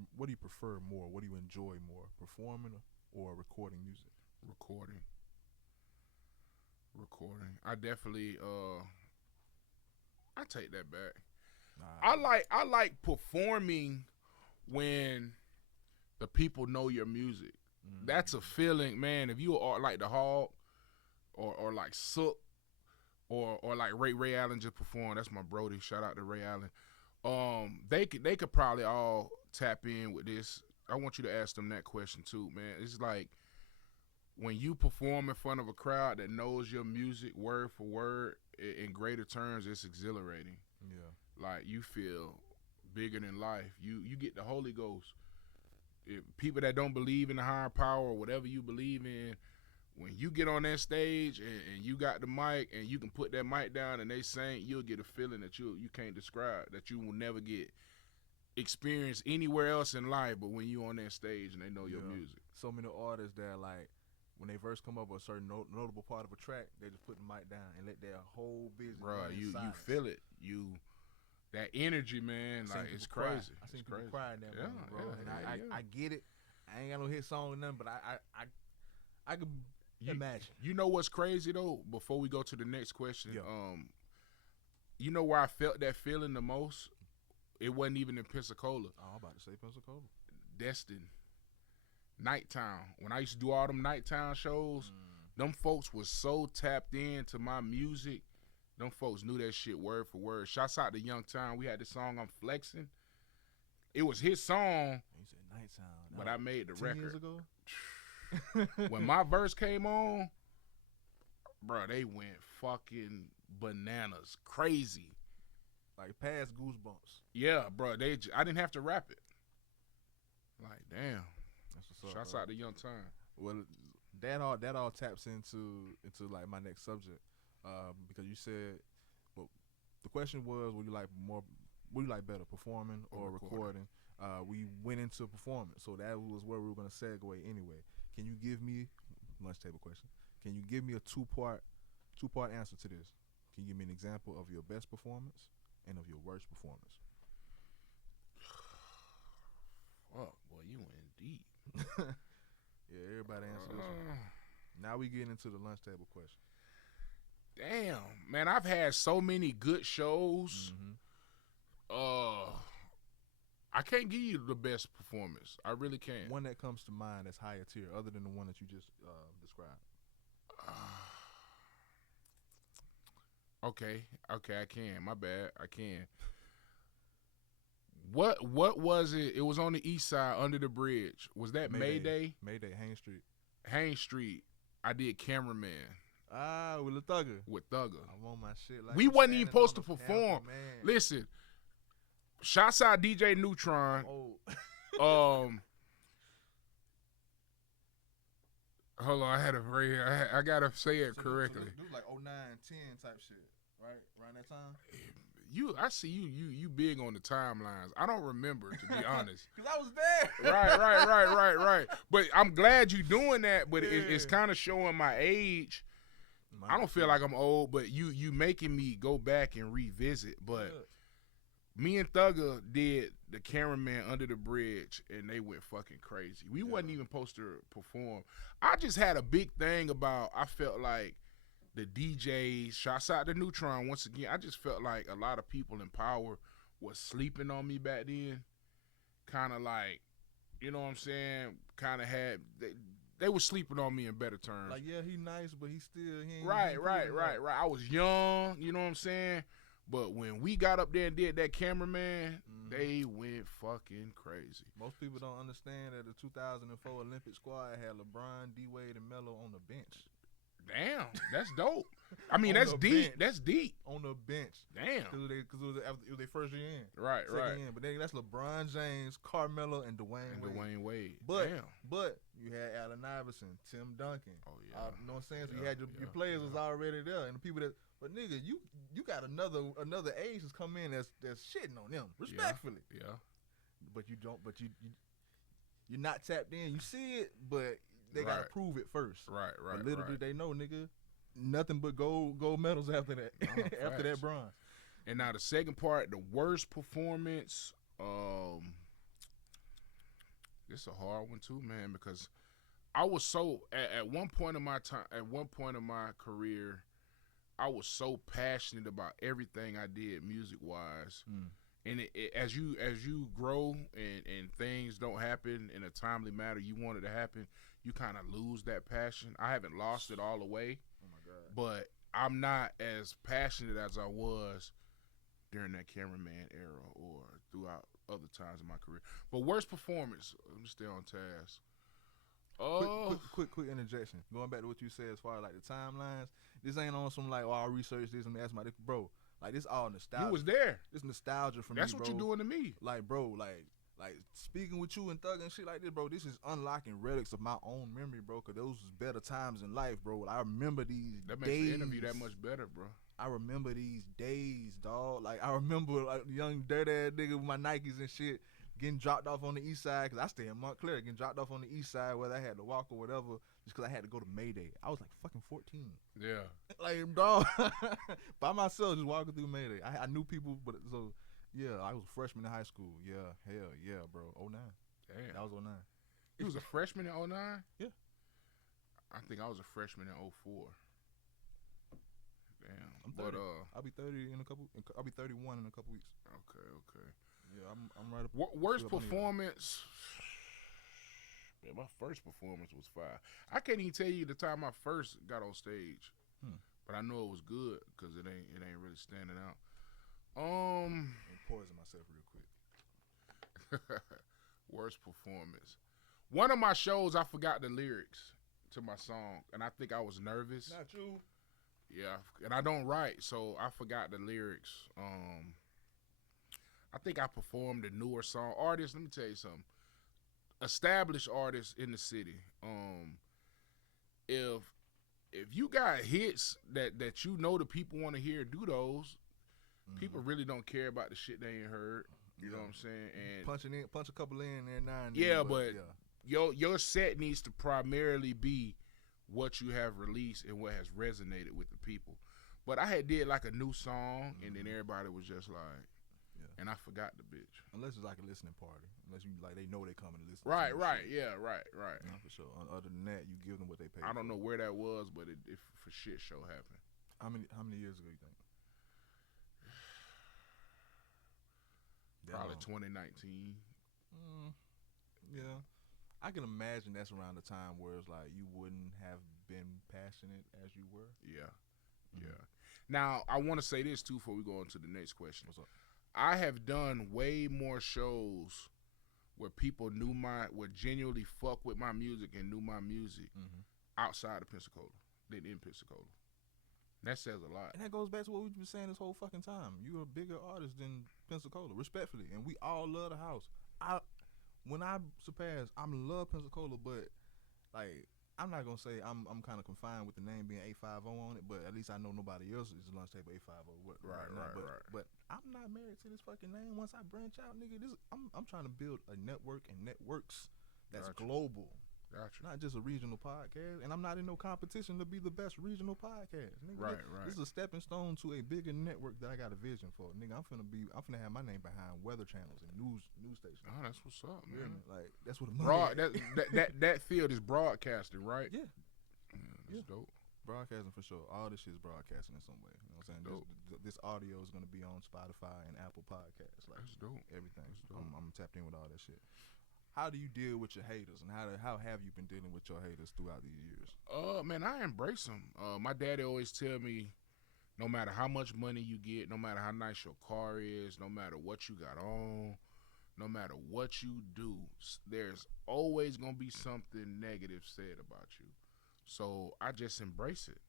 more? What do you enjoy more, performing or recording music? Recording. I definitely I take that back. I like performing when the people know your music. That's a feeling, man. If you are like the Hog or like Sook or like Ray Allen just performed, that's my brody. Shout out to Ray Allen. They could probably all tap in with this. I want you to ask them that question too, man. It's like when you perform in front of a crowd that knows your music word for word in greater terms, it's exhilarating. Yeah. Like you feel bigger than life. You get the Holy Ghost. If people that don't believe in the higher power or whatever you believe in, when you get on that stage and you got the mic and you can put that mic down and they sing, you'll get a feeling that you can't describe, that you will never get experience anywhere else in life but when you on that stage and they know your music. So many artists that like when they first come up with a certain notable part of a track, they just put the mic down and let their whole business run in silence. You feel it. That energy, man, like it's crazy. I seen people cry in that moment, bro. I get it. I ain't got no hit song or nothing, but I can imagine. You know what's crazy though? Before we go to the next question, you know where I felt that feeling the most? It wasn't even in Pensacola. Oh, I'm about to say Pensacola. Destin. Nightown. When I used to do all them nightown shows, them folks was so tapped into my music. Them folks knew that shit word for word. Shouts out to Young Town. We had this song, I'm Flexing. It was his song. You said Nightown. But I made the 10 record. years ago? When my verse came on, bro, they went fucking bananas. Crazy. Like past Goosebumps. Yeah, bro. I didn't have to rap it. Like, damn. That's what's up. Shouts out to Young Town. Well, that all taps into like my next subject. Because you said, well, the question was, what do you like better, performing or recording? We went into performance, so that was where we were gonna segue anyway. Can you give me lunch table question? Can you give me a two-part answer to this? Can you give me an example of your best performance and of your worst performance? Fuck, boy, you went deep. Yeah, everybody answer this one. Now we get into the lunch table question. Damn, man, I've had so many good shows. I can't give you the best performance. I really can't. One that comes to mind that's higher tier, other than the one that you just described. Okay, I can. My bad, I can. What was it? It was on the east side, under the bridge. Was that Mayday? Mayday, Haines Street. Haines Street. I did cameraman. Ah, with the Thugger. With Thugger. I want my shit like we wasn't even supposed to perform. Listen, shouts out DJ Neutron. Hold on, I gotta say it correctly. It was like 09, 10 type shit, right? Around that time? I see you big on the timelines. I don't remember, to be honest. Because I was there. Right. But I'm glad you doing that, but it's kind of showing my age. I don't feel like I'm old, but you making me go back and revisit. But me and Thugger did the cameraman under the bridge, and they went fucking crazy. We wasn't even supposed to perform. I just had a big thing about, I felt like the DJs, shouts out to Neutron once again, I just felt like a lot of people in power was sleeping on me back then. Kind of like, you know what I'm saying, kind of had, they were sleeping on me in better terms. Like, yeah, he nice, but he ain't. Right. I was young, you know what I'm saying? But when we got up there and did that cameraman, they went fucking crazy. Most people don't understand that the 2004 Olympic squad had LeBron, D-Wade, and Melo on the bench. Damn, that's dope. I mean, that's deep. Bench. That's deep. On the bench. Damn. Because it was their first year in. Right. In. But then that's LeBron James, Carmelo, and Dwayne Wade. But you had Allen Iverson, Tim Duncan. Oh, yeah. You know what I'm saying? So you had your players was already there. And the people that, but nigga, you got another age that's come in that's shitting on them, respectfully. Yeah. But you don't, you're not tapped in. You see it, but they gotta prove it first. Right. But little did they know, nigga, nothing but gold medals after that. After that bronze. And now the second part, the worst performance. This is a hard one too, man, because I was so at one point in my time, at one point in my career, I was so passionate about everything I did music wise. And as you grow and things don't happen in a timely manner you want it to happen, you kind of lose that passion. I haven't lost it all the way. Oh my God. But I'm not as passionate as I was during that cameraman era or throughout other times in my career. But worst performance, let me stay on task. Quick interjection. Going back to what you said as far as like the timelines, this ain't on some like, I researched this and asked my bro. Like, this all nostalgia. You was there. This nostalgia for me, That's what you doing to me. Like, bro, like speaking with you and Thug and shit like this, bro, this is unlocking relics of my own memory, bro, because those was better times in life, bro. I remember these That makes days. the interview that much better, bro. I remember these days, dog. Like, I remember like young dirty-ass nigga with my Nikes and shit getting dropped off on the east side, because I stay in Montclair, getting dropped off on the east side, whether I had to walk or whatever, just because I had to go to Mayday. I was like fucking 14. Yeah. Like, dog, by myself, just walking through Mayday. I knew people, but so, yeah, I was a freshman in high school. Yeah, hell yeah, bro. 09. Damn. That was 09. You was a freshman in 09? Yeah. I think I was a freshman in 04. Damn. I'm 30. I'll be 30 in a couple. I'll be 31 in a couple weeks. Okay. Yeah, I'm right up. Worst performance. Man, my first performance was fire. I can't even tell you the time I first got on stage, but I know it was good because it ain't really standing out. I'm poison myself real quick. Worst performance. One of my shows, I forgot the lyrics to my song, and I think I was nervous. Not you. Yeah, and I don't write, so I forgot the lyrics. I think I performed a newer song. Artists, let me tell you something. Established artists in the city. If you got hits that you know the people want to hear, do those. People really don't care about the shit they ain't heard. You know what I'm saying? And punch a couple in there now and then. Yeah, but your set needs to primarily be what you have released and what has resonated with the people. But I had did like a new song, and then everybody was just like, And I forgot the bitch. Unless it's like a listening party. Unless you like they know they coming to listen. Right, to right, shit. yeah, right. Yeah, for sure. Other than that, you give them what they pay. I don't know where that was, but it for shit show happened. How many years ago you think? Probably 2019. Yeah. I can imagine that's around the time where it's like you wouldn't have been passionate as you were. Yeah. Yeah. Now, I want to say this, too, before we go on to the next question. What's up? I have done way more shows where people would genuinely fuck with my music and knew my music outside of Pensacola than in Pensacola. That says a lot. And that goes back to what we've been saying this whole fucking time. You're a bigger artist than Pensacola, respectfully. And we all love the house. When I surpass, I love Pensacola, but like I'm not gonna say I'm kind of confined with the name being 850 on it, but at least I know nobody else is lunch table 850. Right. But I'm not married to this fucking name. Once I branch out, nigga, I'm trying to build a network and networks that's global. Gotcha. Not just a regional podcast, and I'm not in no competition to be the best regional podcast. Nigga, Right. This is a stepping stone to a bigger network that I got a vision for. Nigga, I'm finna have my name behind weather channels and news stations. Oh, that's what's up, man. Like that's what the money. That field is broadcasting, right? Yeah. That's dope. Broadcasting for sure. All this shit is broadcasting in some way. You know what I'm saying? This audio is gonna be on Spotify and Apple Podcasts. Like that's dope. Everything. That's dope. I'm tapped in with all that shit. How do you deal with your haters, and how have you been dealing with your haters throughout these years? Man, I embrace them. My daddy always tell me, no matter how much money you get, no matter how nice your car is, no matter what you got on, no matter what you do, there's always gonna be something negative said about you. So I just embrace it.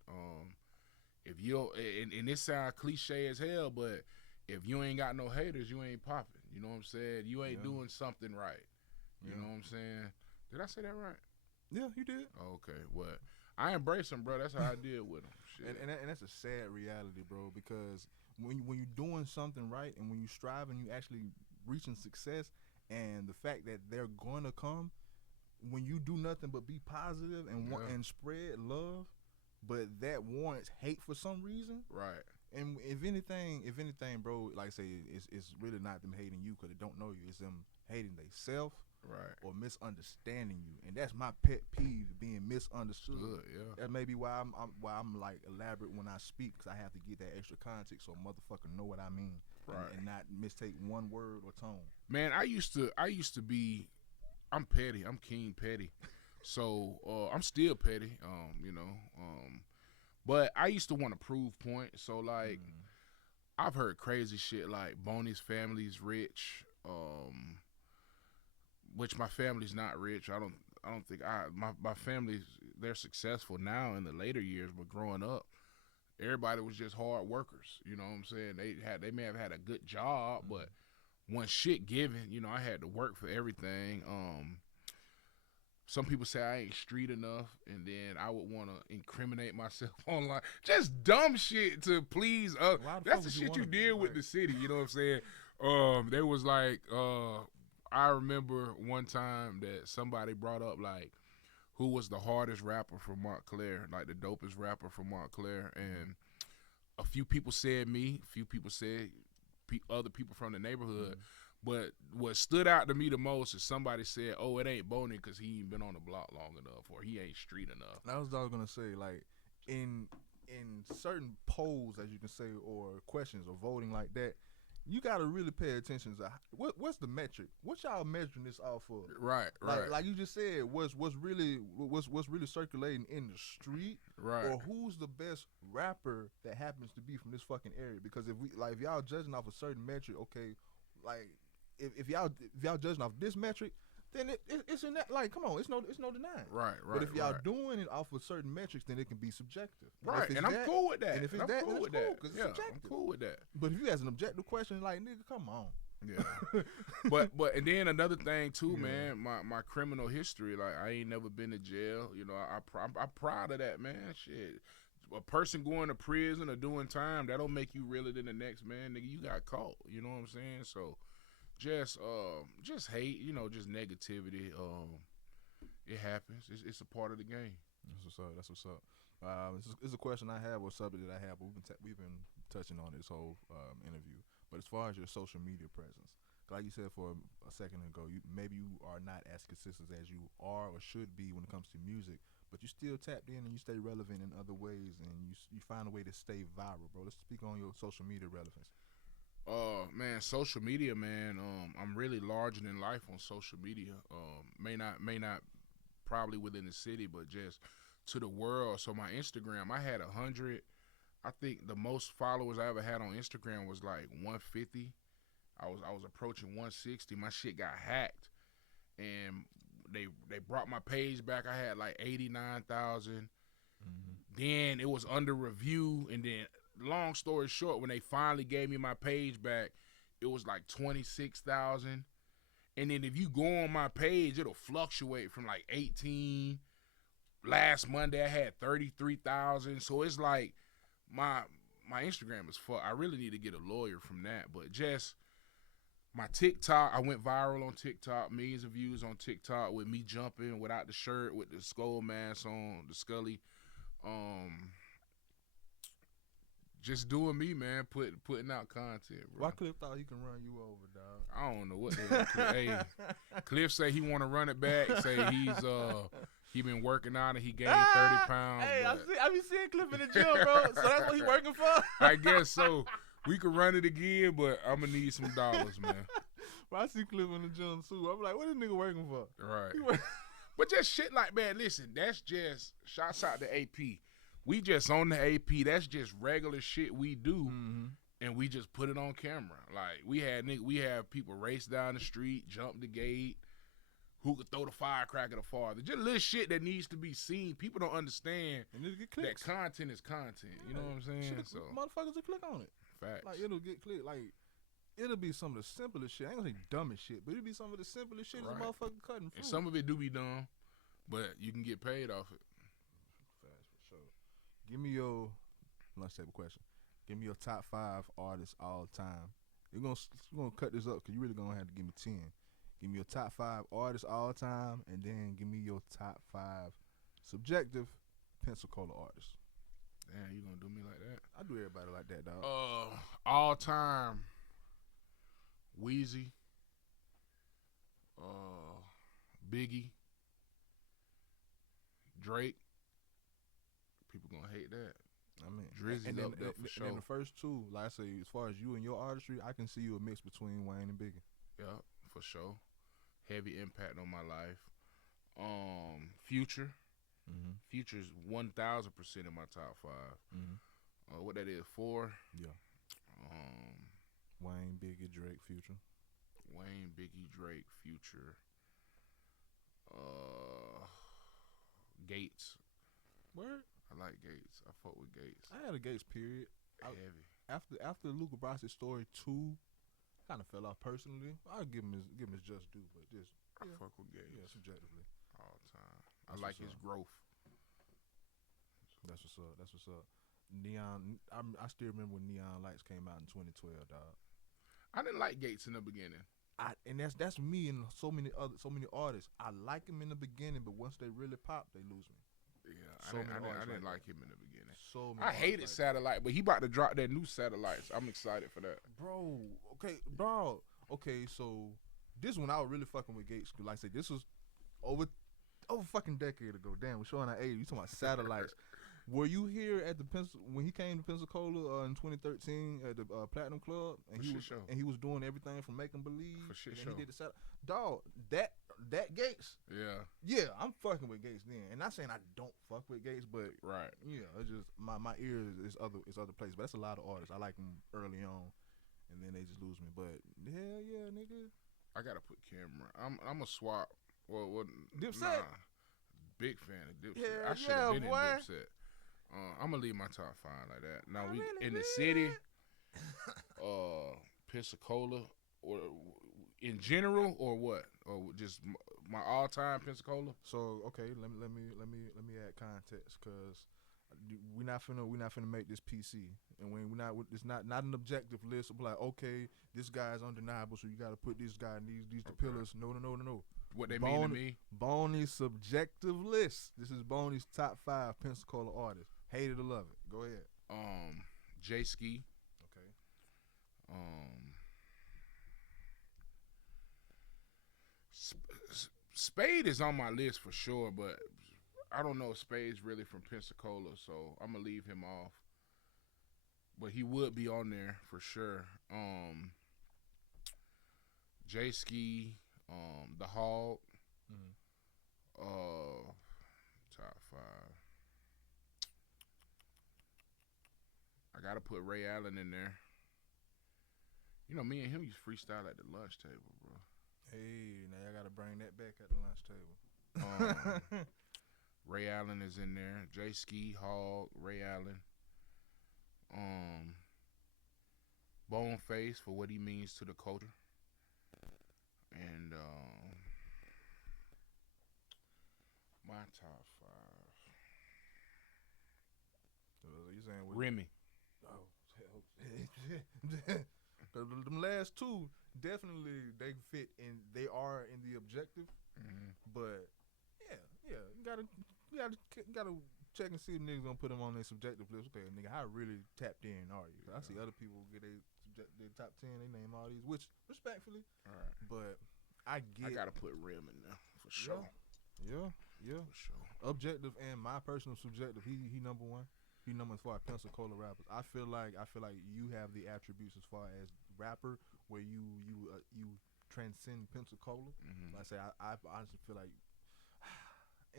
If you and it sounds cliche as hell, but if you ain't got no haters, you ain't popping. You know what I'm saying? You ain't doing something right. You know what I'm saying? Did I say that right? Yeah, you did. Okay, well, I embrace them, bro. That's how I deal with them. Shit. And that's a sad reality, bro, because when you're doing something right and when you strive and you actually reaching success, and the fact that they're going to come, when you do nothing but be positive and spread love, but that warrants hate for some reason. Right. And if anything, bro, like I say, it's really not them hating you because they don't know you. It's them hating themselves. Right. Or misunderstanding you, and that's my pet peeve, being misunderstood. Good, yeah. That may be why I'm like elaborate when I speak, because I have to get that extra context so a motherfucker know what I mean, right, and not mistake one word or tone. Man, I used to be, I'm petty, I'm king petty, so I'm still petty, but I used to want to prove points. So like, I've heard crazy shit like Boney's family's rich. Which my family's not rich. I don't think my family's, they're successful now in the later years, but growing up, everybody was just hard workers. You know what I'm saying? They may have had a good job, but when shit given, I had to work for everything. Some people say I ain't street enough, and then I would want to incriminate myself online. Just dumb shit to please others. That's the shit you deal with the city. You know what I'm saying? There was like, I remember one time that somebody brought up like, who was the hardest rapper from Montclair, like the dopest rapper from Montclair, and a few people said me, a few people said other people from the neighborhood, but what stood out to me the most is somebody said, oh, it ain't Boney because he ain't been on the block long enough, or he ain't street enough. That was what I was gonna say. Like in certain polls, as you can say, or questions or voting like that, you gotta really pay attention to what's the metric. What y'all measuring this off of? Right. Like you just said, what's really circulating in the street, right? Or who's the best rapper that happens to be from this fucking area? Because if y'all judging off a certain metric, okay, like if y'all judging off this metric, then it's in that, like, come on, it's no denying. Right. But if y'all doing it off of certain metrics, then it can be subjective. Right, and I'm cool with that. And if it's I'm cool with that. Yeah, I'm cool with that. But if you ask an objective question, like, nigga, come on. Yeah. but and then another thing too, man, my criminal history, like I ain't never been to jail. I'm proud of that, man. Shit. A person going to prison or doing time, that don't make you realer than the next man, nigga. You got caught. You know what I'm saying? So just hate, just negativity. It happens. It's a part of the game. That's what's up. It's a question I have or subject that I have, but we've been touching on this whole interview. But as far as your social media presence, like you said for a second ago, maybe you are not as consistent as you are or should be when it comes to music, but you still tapped in and you stay relevant in other ways, and you find a way to stay viral, bro. Let's speak on your social media relevance. Man, social media, man. I'm really larger than life on social media. May not probably within the city, but just to the world. So my Instagram, I had 100. I think the most followers I ever had on Instagram was like 150. I was approaching 160. My shit got hacked, and they brought my page back. I had like 89,000. Then it was under review, and then long story short, when they finally gave me my page back, it was like 26,000. And then if you go on my page, it'll fluctuate from like 18. Last Monday I had 33,000. So it's like my Instagram is fucked. I really need to get a lawyer from that. But just my TikTok, I went viral on TikTok, millions of views on TikTok with me jumping without the shirt, with the skull mask on, the Scully. Just doing me, man, putting out content, bro. Why Cliff thought he can run you over, dog? I don't know what the hell. Hey, Cliff say he want to run it back. Say he been working out and he gained 30 pounds. Hey, I be seeing Cliff in the gym, bro. So that's what he working for? I guess so. We could run it again, but I'm gonna need some dollars, man. Well, I see Cliff in the gym too. I'm like, what this nigga working for? Right. But just shit like, man, listen, that's just shouts out to AP. We just on the AP. That's just regular shit we do, and we just put it on camera. Like we have people race down the street, jump the gate, who could throw the firecracker the farthest. Just little shit that needs to be seen. People don't understand that content is content. You know what I'm saying? Shit, so motherfuckers will click on it. Facts. Like it'll get clicked. Like it'll be some of the simplest shit. I ain't gonna say dumbest shit, but it'll be some of the simplest shit Right. as a motherfucker cutting fruit. And some of it do be dumb, but you can get paid off it. Fast for sure. Give me your lunch table question. Give me your top 5 artists all time. We're gonna cut this up because you really gonna have to give me 10. Give me your top 5 artists all time, and then give me your top 5 subjective Pensacola artists. Damn, you gonna do me like that? I do everybody like that, dog. All time, Weezy, Biggie, Drake. People gonna hate that. I mean, Drizzy's and then, up there for sure. And then the first two, like I say, as far as you and your artistry, I can see you a mix between Wayne and Biggie. Yeah, for sure. Heavy impact on my life. Future. Future's 1,000% in my top 5. What that is, 4? Yeah. Wayne, Biggie, Drake, Future. Wayne, Biggie, Drake, Future. Gates. Word? I like Gates. I fuck with Gates. I had a Gates period. Heavy. After Luca Brasi story 2, kind of fell off personally. I'll give him his just due, but just I fuck with Gates. Yeah, subjectively. All time. I like his growth. That's what's up. That's what's up. Neon. I still remember when Neon Lights came out in 2012, dog. I didn't like Gates in the beginning. And that's me and so many artists. I like him in the beginning, but once they really pop, they lose me. Yeah, I didn't like him in the beginning. I hated Satellite, but he about to drop that new Satellites. I'm excited for that. Bro, okay, so this one I was really fucking with Gates. Like I said, this was over fucking decade ago. Damn, we're showing our age. You talking about Satellites. Were you here at when he came to Pensacola in 2013 at the Platinum Club? And he was doing everything from Make 'em Believe. For shit and show. He did the dog, that Gates. Yeah, I'm fucking with Gates then. And not saying I don't fuck with Gates, but right. Yeah, it's just my ear is other places. But that's a lot of artists. I like them early on, and then they just lose me. But hell yeah, nigga. I gotta put Cameron. I'm a swap. Well, Dipset. Nah, big fan of Dipset. Yeah, I should have been boy. in Dipset. I'm gonna leave my top 5 like that. Now we really in the city, Pensacola, or in general, or what, or just my all-time Pensacola. So okay, let me add context, cause we're not finna make this PC, and it's not an objective list of like, okay, this guy's undeniable, so you got to put this guy in these the pillars. No. What they mean to me? Boney's subjective list. This is Boney's top 5 Pensacola artists. Hate it or love it. Go ahead. J Ski. Okay. Spade is on my list for sure, but I don't know if Spade's really from Pensacola, so I'm gonna leave him off. But he would be on there for sure. J Ski, the Hog, top 5. I gotta put Ray Allen in there. You know, me and him used to freestyle at the lunch table, bro. Hey, now I gotta bring that back at the lunch table. Ray Allen is in there. J Ski, Hog, Ray Allen. Boneface for what he means to the culture. And my top 5. You saying Remy. Oh, them last two definitely they fit in. They are in the objective, but yeah, you gotta check and see if niggas gonna put them on their subjective list. Okay, nigga, how really tapped in are you? I see other people get their top 10, they name all these, which respectfully, all right. But I gotta put Rim in there for sure. Yeah, for sure. Objective and my personal subjective. He number one. He number as far as Pensacola rappers. I feel like you have the attributes as far as rapper where you transcend Pensacola. Like I say, I honestly feel like,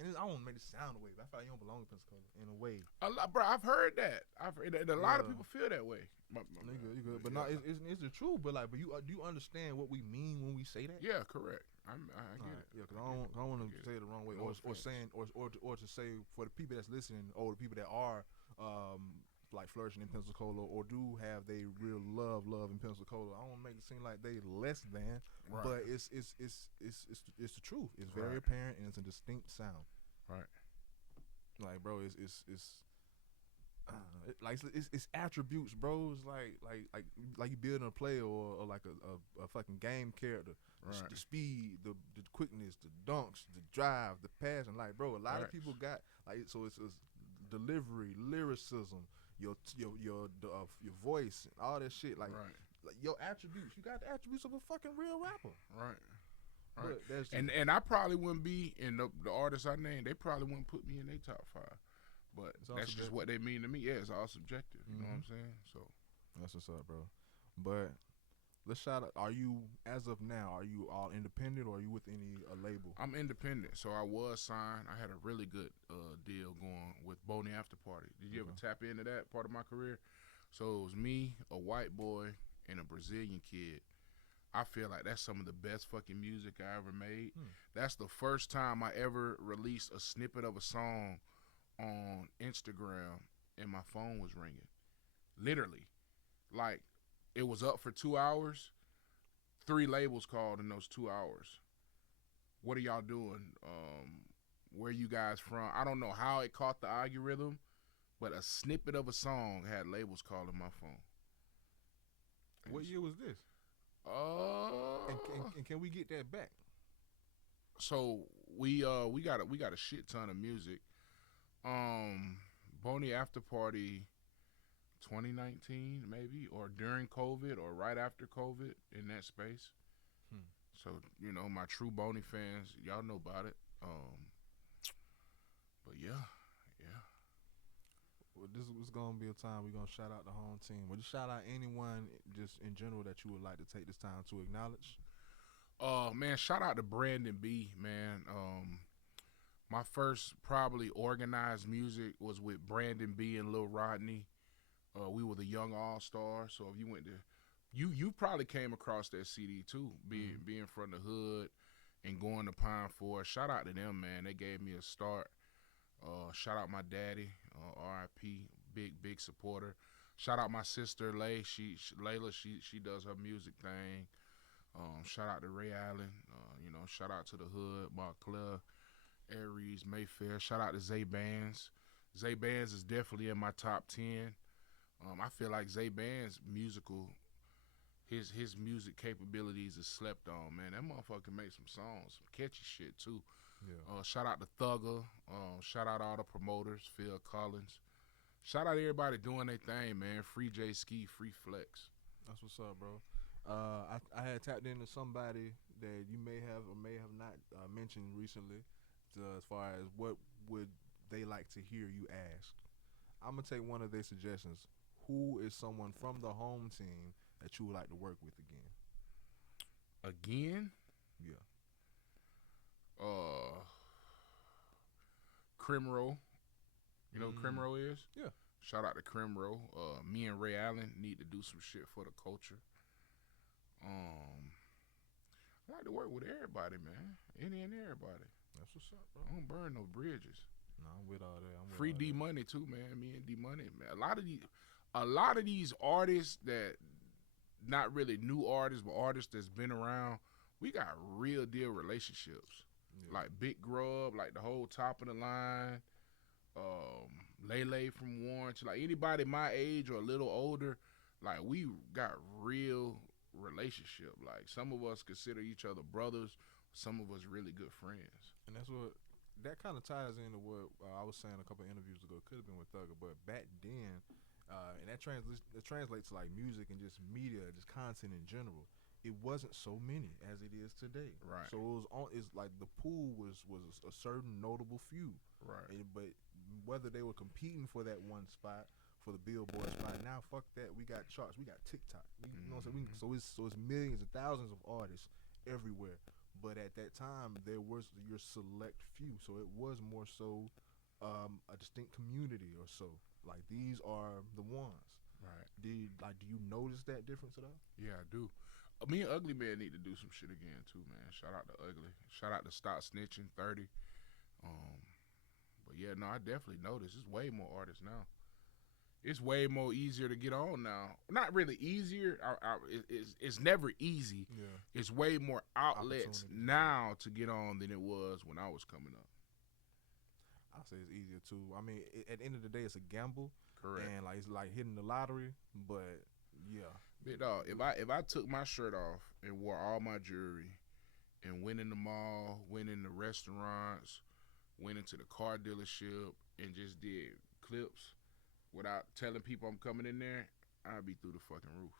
and I don't make it sound away, but I feel like you don't belong in Pensacola in a way. Bro, I've heard that. A lot of people feel that way. You good. But no, it's the truth. But do you understand what we mean when we say that? Yeah, correct. I get it. Yeah, because I don't want to say it the wrong way, or to say for the people that's listening, or the people that are like flourishing in Pensacola, or do have they real love in Pensacola. I don't make it seem like they less than, right. But it's the truth. It's very apparent and it's a distinct sound. Right. Like, bro, it's attributes, bro. It's like you building a player or like a fucking game character. Right. The speed, the quickness, the dunks, the drive, the passion. Like, bro, a lot of people got like, so it's delivery, lyricism, your voice, all that shit. Like your attributes. You got the attributes of a fucking real rapper. Right. And I probably wouldn't be in the artists I named. They probably wouldn't put me in their top 5. But that's just what they mean to me. Yeah, it's all subjective. You know what I'm saying? So that's what's up, bro. But let's shout out. Are you, as of now, are you all independent or are you with any label? I'm independent. So I was signed. I had a really good deal going with Boney After Party. Did you ever tap into that part of my career? So it was me, a white boy, and a Brazilian kid. I feel like that's some of the best fucking music I ever made. That's the first time I ever released a snippet of a song on Instagram and my phone was ringing. Literally. Like, it was up for 2 hours. 3 labels called in those 2 hours. What are y'all doing? Where you guys from? I don't know how it caught the algorithm, but a snippet of a song had labels calling my phone. What year was this? And can we get that back? So we got a shit ton of music. Boney After Party 2019 maybe, or during COVID or right after COVID, in that space. So, you know, my true Boney fans, y'all know about it. But yeah. Well, this was gonna be a time we're gonna shout out the home team. Would you shout out anyone just in general that you would like to take this time to acknowledge? Man, shout out to Brandon B, man. My first probably organized music was with Brandon B and Lil Rodney. We were the Young All-Stars. So if you went to, you probably came across that CD too, being from the hood and going to Pine Forest. Shout out to them, man. They gave me a start. Shout out my daddy, R.I.P. Big supporter. Shout out my sister Layla. She does her music thing. Shout out to Ray Allen. Shout out to the hood, Montclair, Aries, Mayfair. Shout out to Zay Bands. Zay Bands is definitely in my top 10. I feel like Zay Bands musical, his music capabilities is slept on, man. That motherfucker make some songs, some catchy shit too. Yeah. Shout out to Thugger. Shout out all the promoters, Phil Collins. Shout out to everybody doing their thing, man. Free J Ski, free Flex. That's what's up, bro. I had tapped into somebody that you may have or may have not mentioned recently, as far as what would they like to hear you ask. I'm gonna take one of their suggestions. Who is someone from the home team that you would like to work with again? Again, Yeah. Crimro. You know who Crimro is? Yeah. Shout out to Crimro. Me and Ray Allen need to do some shit for the culture. I like to work with everybody, man. Any and everybody. That's what's up, bro. I don't burn no bridges. No, I'm with all that. Free D Money too, man. Me and D Money, man. A lot of these artists that not really new artists, but artists that's been around, we got real deal relationships. Yeah. Like Big Grub, like the whole top of the line. Lele from Warren, like anybody my age or a little older, like we got real relationship. Like some of us consider each other brothers, some of us really good friends. And that's what that kind of ties into what I was saying a couple of interviews ago. Could have been with Thugger, but back then, and that translates to like music and just media, just content in general. It wasn't so many as it is today. Right. So it's like the pool was a certain notable few. Right. But whether they were competing for that one spot, for the Billboard spot, now fuck that. We got charts. We got TikTok. You know what I'm saying? So it's millions and thousands of artists everywhere. But at that time, there was your select few. So it was more so a distinct community or so. Like these are the ones. Right. Do you notice that difference at all? Yeah, I do. Me and Ugly Man need to do some shit again too, man. Shout out to Ugly. Shout out to Stop Snitching 30. But yeah, no, I definitely noticed. It's way more artists now. It's way more easier to get on now. Not really easier. It's never easy. Yeah. It's way more outlets now to get on than it was when I was coming up. I say it's easier too. I mean, at the end of the day, it's a gamble. Correct. And like it's like hitting the lottery, but yeah. Big dog, if I took my shirt off and wore all my jewelry and went in the mall, went in the restaurants, went into the car dealership and just did clips without telling people I'm coming in there, I'd be through the fucking roof.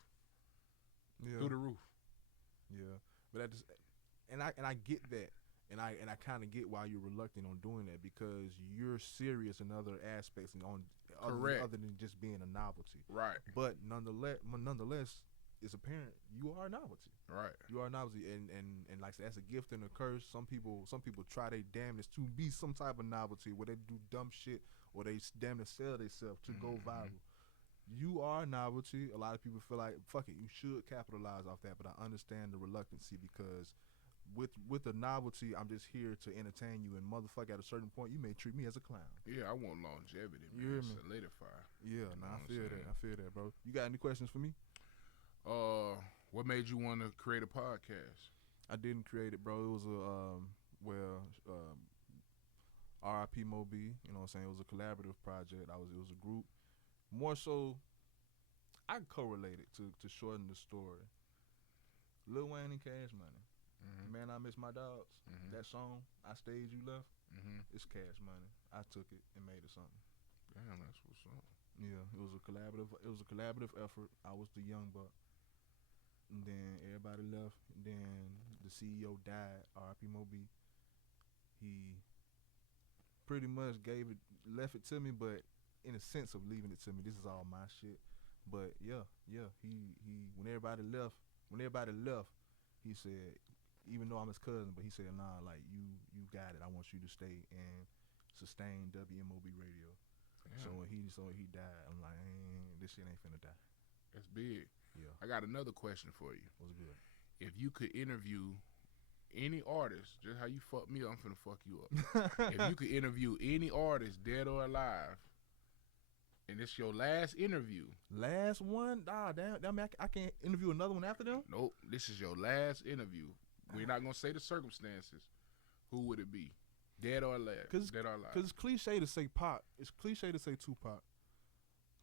Yeah. Through the roof. Yeah. But I get that. And I kind of get why you're reluctant on doing that, because you're serious in other aspects and other than just being a novelty. Right. But nonetheless, it's apparent you are a novelty. Right. You are a novelty, and like that's a gift and a curse. Some people try their damnedest to be some type of novelty where they do dumb shit or they damn near sell themselves to go viral. You are a novelty. A lot of people feel like fuck it, you should capitalize off that, but I understand the reluctancy because with the novelty, I'm just here to entertain you, and motherfucker, at a certain point, you may treat me as a clown. Yeah, I want longevity, man. You hear me? Solidify. Yeah, I feel that, bro. You got any questions for me? What made you want to create a podcast? I didn't create it, bro. It was R.I.P. Moby. You know what I'm saying? It was a collaborative project. It was a group. More so, I correlate it to shorten the story. Lil Wayne and Cash Money. Man, I Miss My Dogs. That song, I Stayed, You Left. It's Cash Money. I took it and made it something. Damn, that's what's up. Yeah, it was a collaborative effort. I was the young buck. And then everybody left. And then the CEO died, R.I.P. Moby. He pretty much left it to me, but in a sense of leaving it to me, this is all my shit. But yeah, he when everybody left, he said, even though I'm his cousin, but he said, nah, like you got it. I want you to stay and sustain WMOB radio. Damn. So when he died, I'm like, this shit ain't finna die. That's big. Yeah. I got another question for you. What's good? If you could interview any artist, just how you fuck me up, I'm finna fuck you up. If you could interview any artist, dead or alive, and it's your last interview. Last one? Damn, I can't interview another one after them? Nope, this is your last interview. We're not gonna say the circumstances. Who would it be? Dead or alive? Dead or alive? Because it's cliche to say Pac. It's cliche to say Tupac.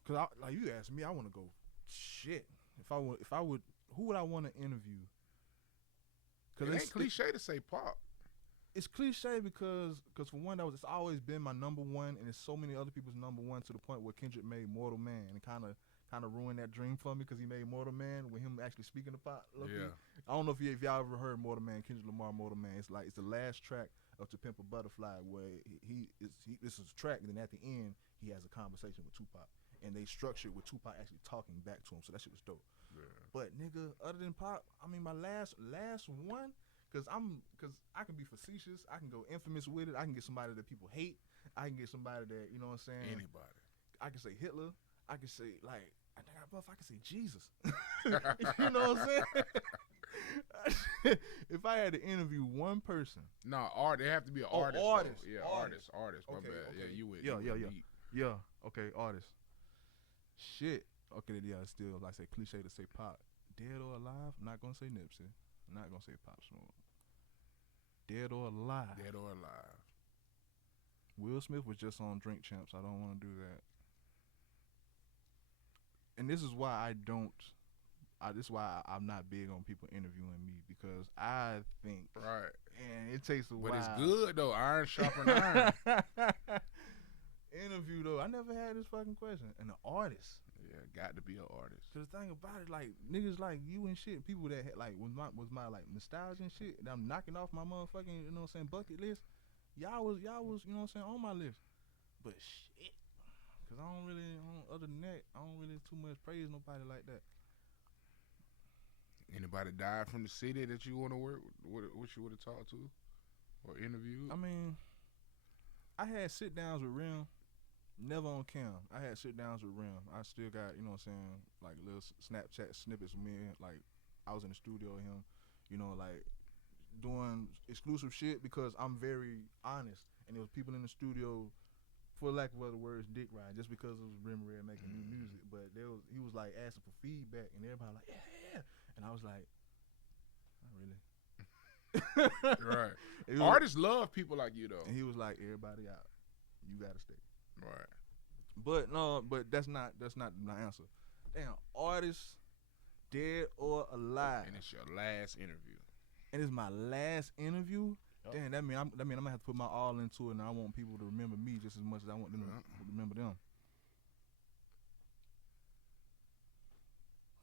Because like you asked me, I want to go shit. If I would, who would I want to interview? Because it ain't cliche to say Pac. It's cliche because for one, it's always been my number one, and it's so many other people's number one to the point where Kendrick made Mortal Man and kind of kind of ruined that dream for me because he made Mortal Man with him actually speaking to Pop. Yeah. I don't know if y'all ever heard Mortal Man, Kendrick Lamar Mortal Man. It's like it's the last track of To Pimp a Butterfly where this is a track, and then at the end he has a conversation with Tupac, and they structured with Tupac actually talking back to him. So that shit was dope. Yeah. But nigga, other than Pop, I mean my last one, cause I can be facetious, I can go infamous with it, I can get somebody that people hate, I can get somebody that, you know what I'm saying? Anybody. I can say Hitler, I can say like I can say Jesus. You know what I'm saying? If I had to interview one person. No, they have to be an artist. Artist. Yeah, artist. My bad. Okay. Yeah, you would. Yeah, okay, artist. Shit. Okay, yeah, still, like I say, cliche to say Pop. Dead or alive, I'm not going to say Nipsey. I'm not going to say Pop Smoke. Dead or alive. Dead or alive. Will Smith was just on Drink Champs. I don't want to do that. And this is why this is why I'm not big on people interviewing me, because I think, right, and it takes a while. But it's good though. Iron sharpen iron. Interview though, I never had this fucking question. And the artist, yeah, got to be an artist. Cause the thing about it, like niggas like you and shit, people that had, like was my like nostalgia and shit, that I'm knocking off my motherfucking, you know what I'm saying, bucket list. Y'all was, you know what I'm saying, on my list. But shit. Cause other than that, I don't really too much praise nobody like that. Anybody died from the city that you want to work with, what you would have talked to or interviewed? I mean, I had sit downs with Rim, never on cam. I had sit downs with Rim. I still got, you know what I'm saying, like little Snapchat snippets of me. Like I was in the studio with him, you know, like doing exclusive shit because I'm very honest. And there was people in the studio, for lack of other words, dick riding, just because it was Rim Red making new music. But he was like asking for feedback, and everybody like, yeah. And I was like, not really. Right. Artists love people like you though. And he was like, everybody out. You gotta stay. Right. But that's not my answer. Damn, artists, dead or alive. And it's your last interview. And it's my last interview. Yep. Damn, that mean I'm gonna have to put my all into it, and I want people to remember me just as much as I want them to remember them.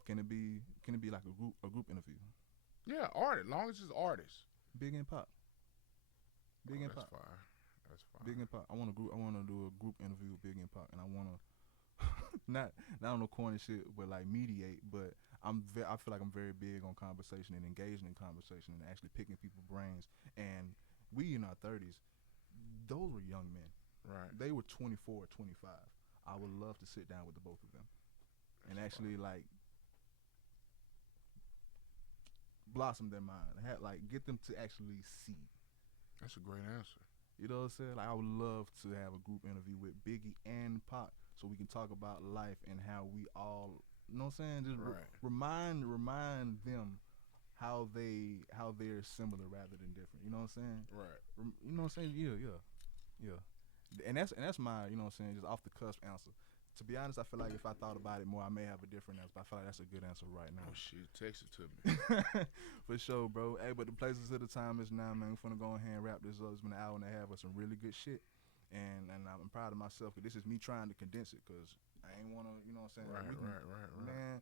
Can it be like a group interview? Yeah, artist. Long as it's artists. Big and Pop. Big and Pop. That's fine. Big and Pop. I want to do a group interview with Big and Pop, and I want to not on no corny shit, but like mediate. But I feel like I'm very big on conversation and engaging in conversation and actually picking people's brains. And we in our 30s, those were young men. Right. They were 24, 25. I would love to sit down with the both of them and actually like blossom their mind, get them to actually see. That's a great answer. You know what I'm saying? Like I would love to have a group interview with Biggie and Pop, so we can talk about life and how we all, you know what I'm saying? Just right. remind them how they're similar rather than different. You know what I'm saying? Right. You know what I'm saying? Yeah. And that's my, you know what I'm saying, just off the cusp answer. To be honest, I feel like if I thought about it more, I may have a different answer. But I feel like that's a good answer right now. Oh shit, text it to me. For sure, bro. Hey, but the places of the time is now, man. We're finna go ahead and wrap this up. It's been an hour and a half of some really good shit. And I'm proud of myself, because this is me trying to condense it, because I ain't want to, you know what I'm saying? Right. Man,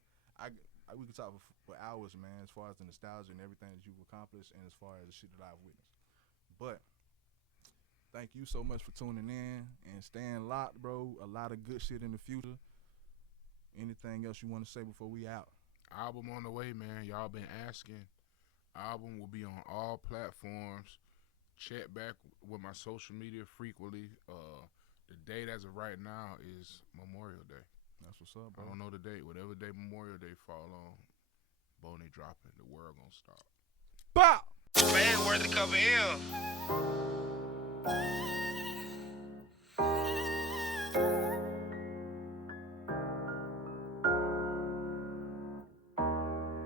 we could talk for hours, man, as far as the nostalgia and everything that you've accomplished, and as far as the shit that I've witnessed. But thank you so much for tuning in and staying locked, bro. A lot of good shit in the future. Anything else you want to say before we out? Album on the way, man. Y'all been asking. Album will be on all platforms. Check back with my social media frequently. The date as of right now is Memorial Day. That's what's up, bro. I don't know the date. Whatever day Memorial Day fall on, Boney dropping. The world gonna stop. Bow! Man, worth the cover L.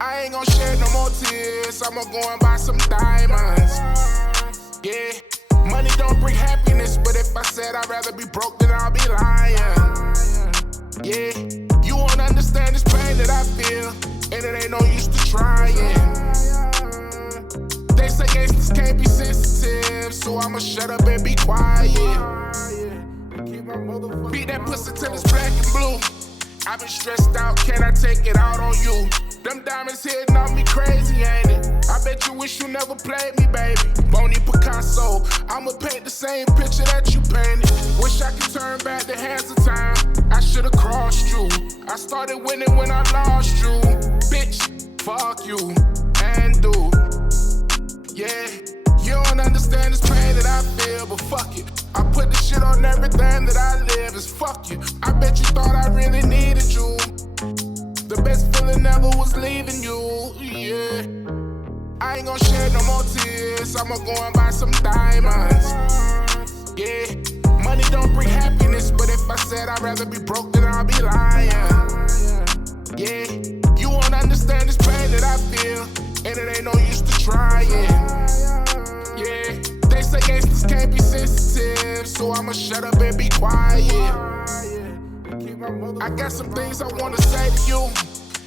I ain't gon' shed no more tears. I'ma go and buy some diamonds. Yeah, money don't bring happiness, but if I said I'd rather be broke, then I'll be lying. Yeah, you won't understand this pain that I feel, and it ain't no use to trying. They say gangsters can't be sensitive, so I'ma shut up and be quiet. Beat that pussy till it's black and blue. I've been stressed out, can I take it out on you? Them diamonds hitting on me crazy, ain't it? I bet you wish you never played me, baby. Boney Picasso, I'ma paint the same picture that you painted. Wish I could turn back the hands of time. I should've crossed you. I started winning when I lost you. Bitch, fuck you and do. Yeah, you don't understand this pain that I feel, but fuck it. I put this shit on everything that I live, is fuck you. I bet you thought I really needed you. The best feeling ever was leaving you, yeah. I ain't gon' shed no more tears, I'ma go and buy some diamonds, yeah. Money don't bring happiness, but if I said I'd rather be broke, then I'll be lying, yeah. You won't understand this pain that I feel, and it ain't no use to trying, yeah. They say gangsters can't be sensitive, so I'ma shut up and be quiet. I got some things I wanna say to you,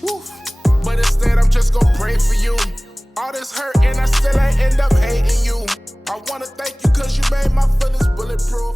woof, but instead I'm just gon' pray for you. All this hurt and I still ain't end up hating you. I wanna thank you cause you made my feelings bulletproof.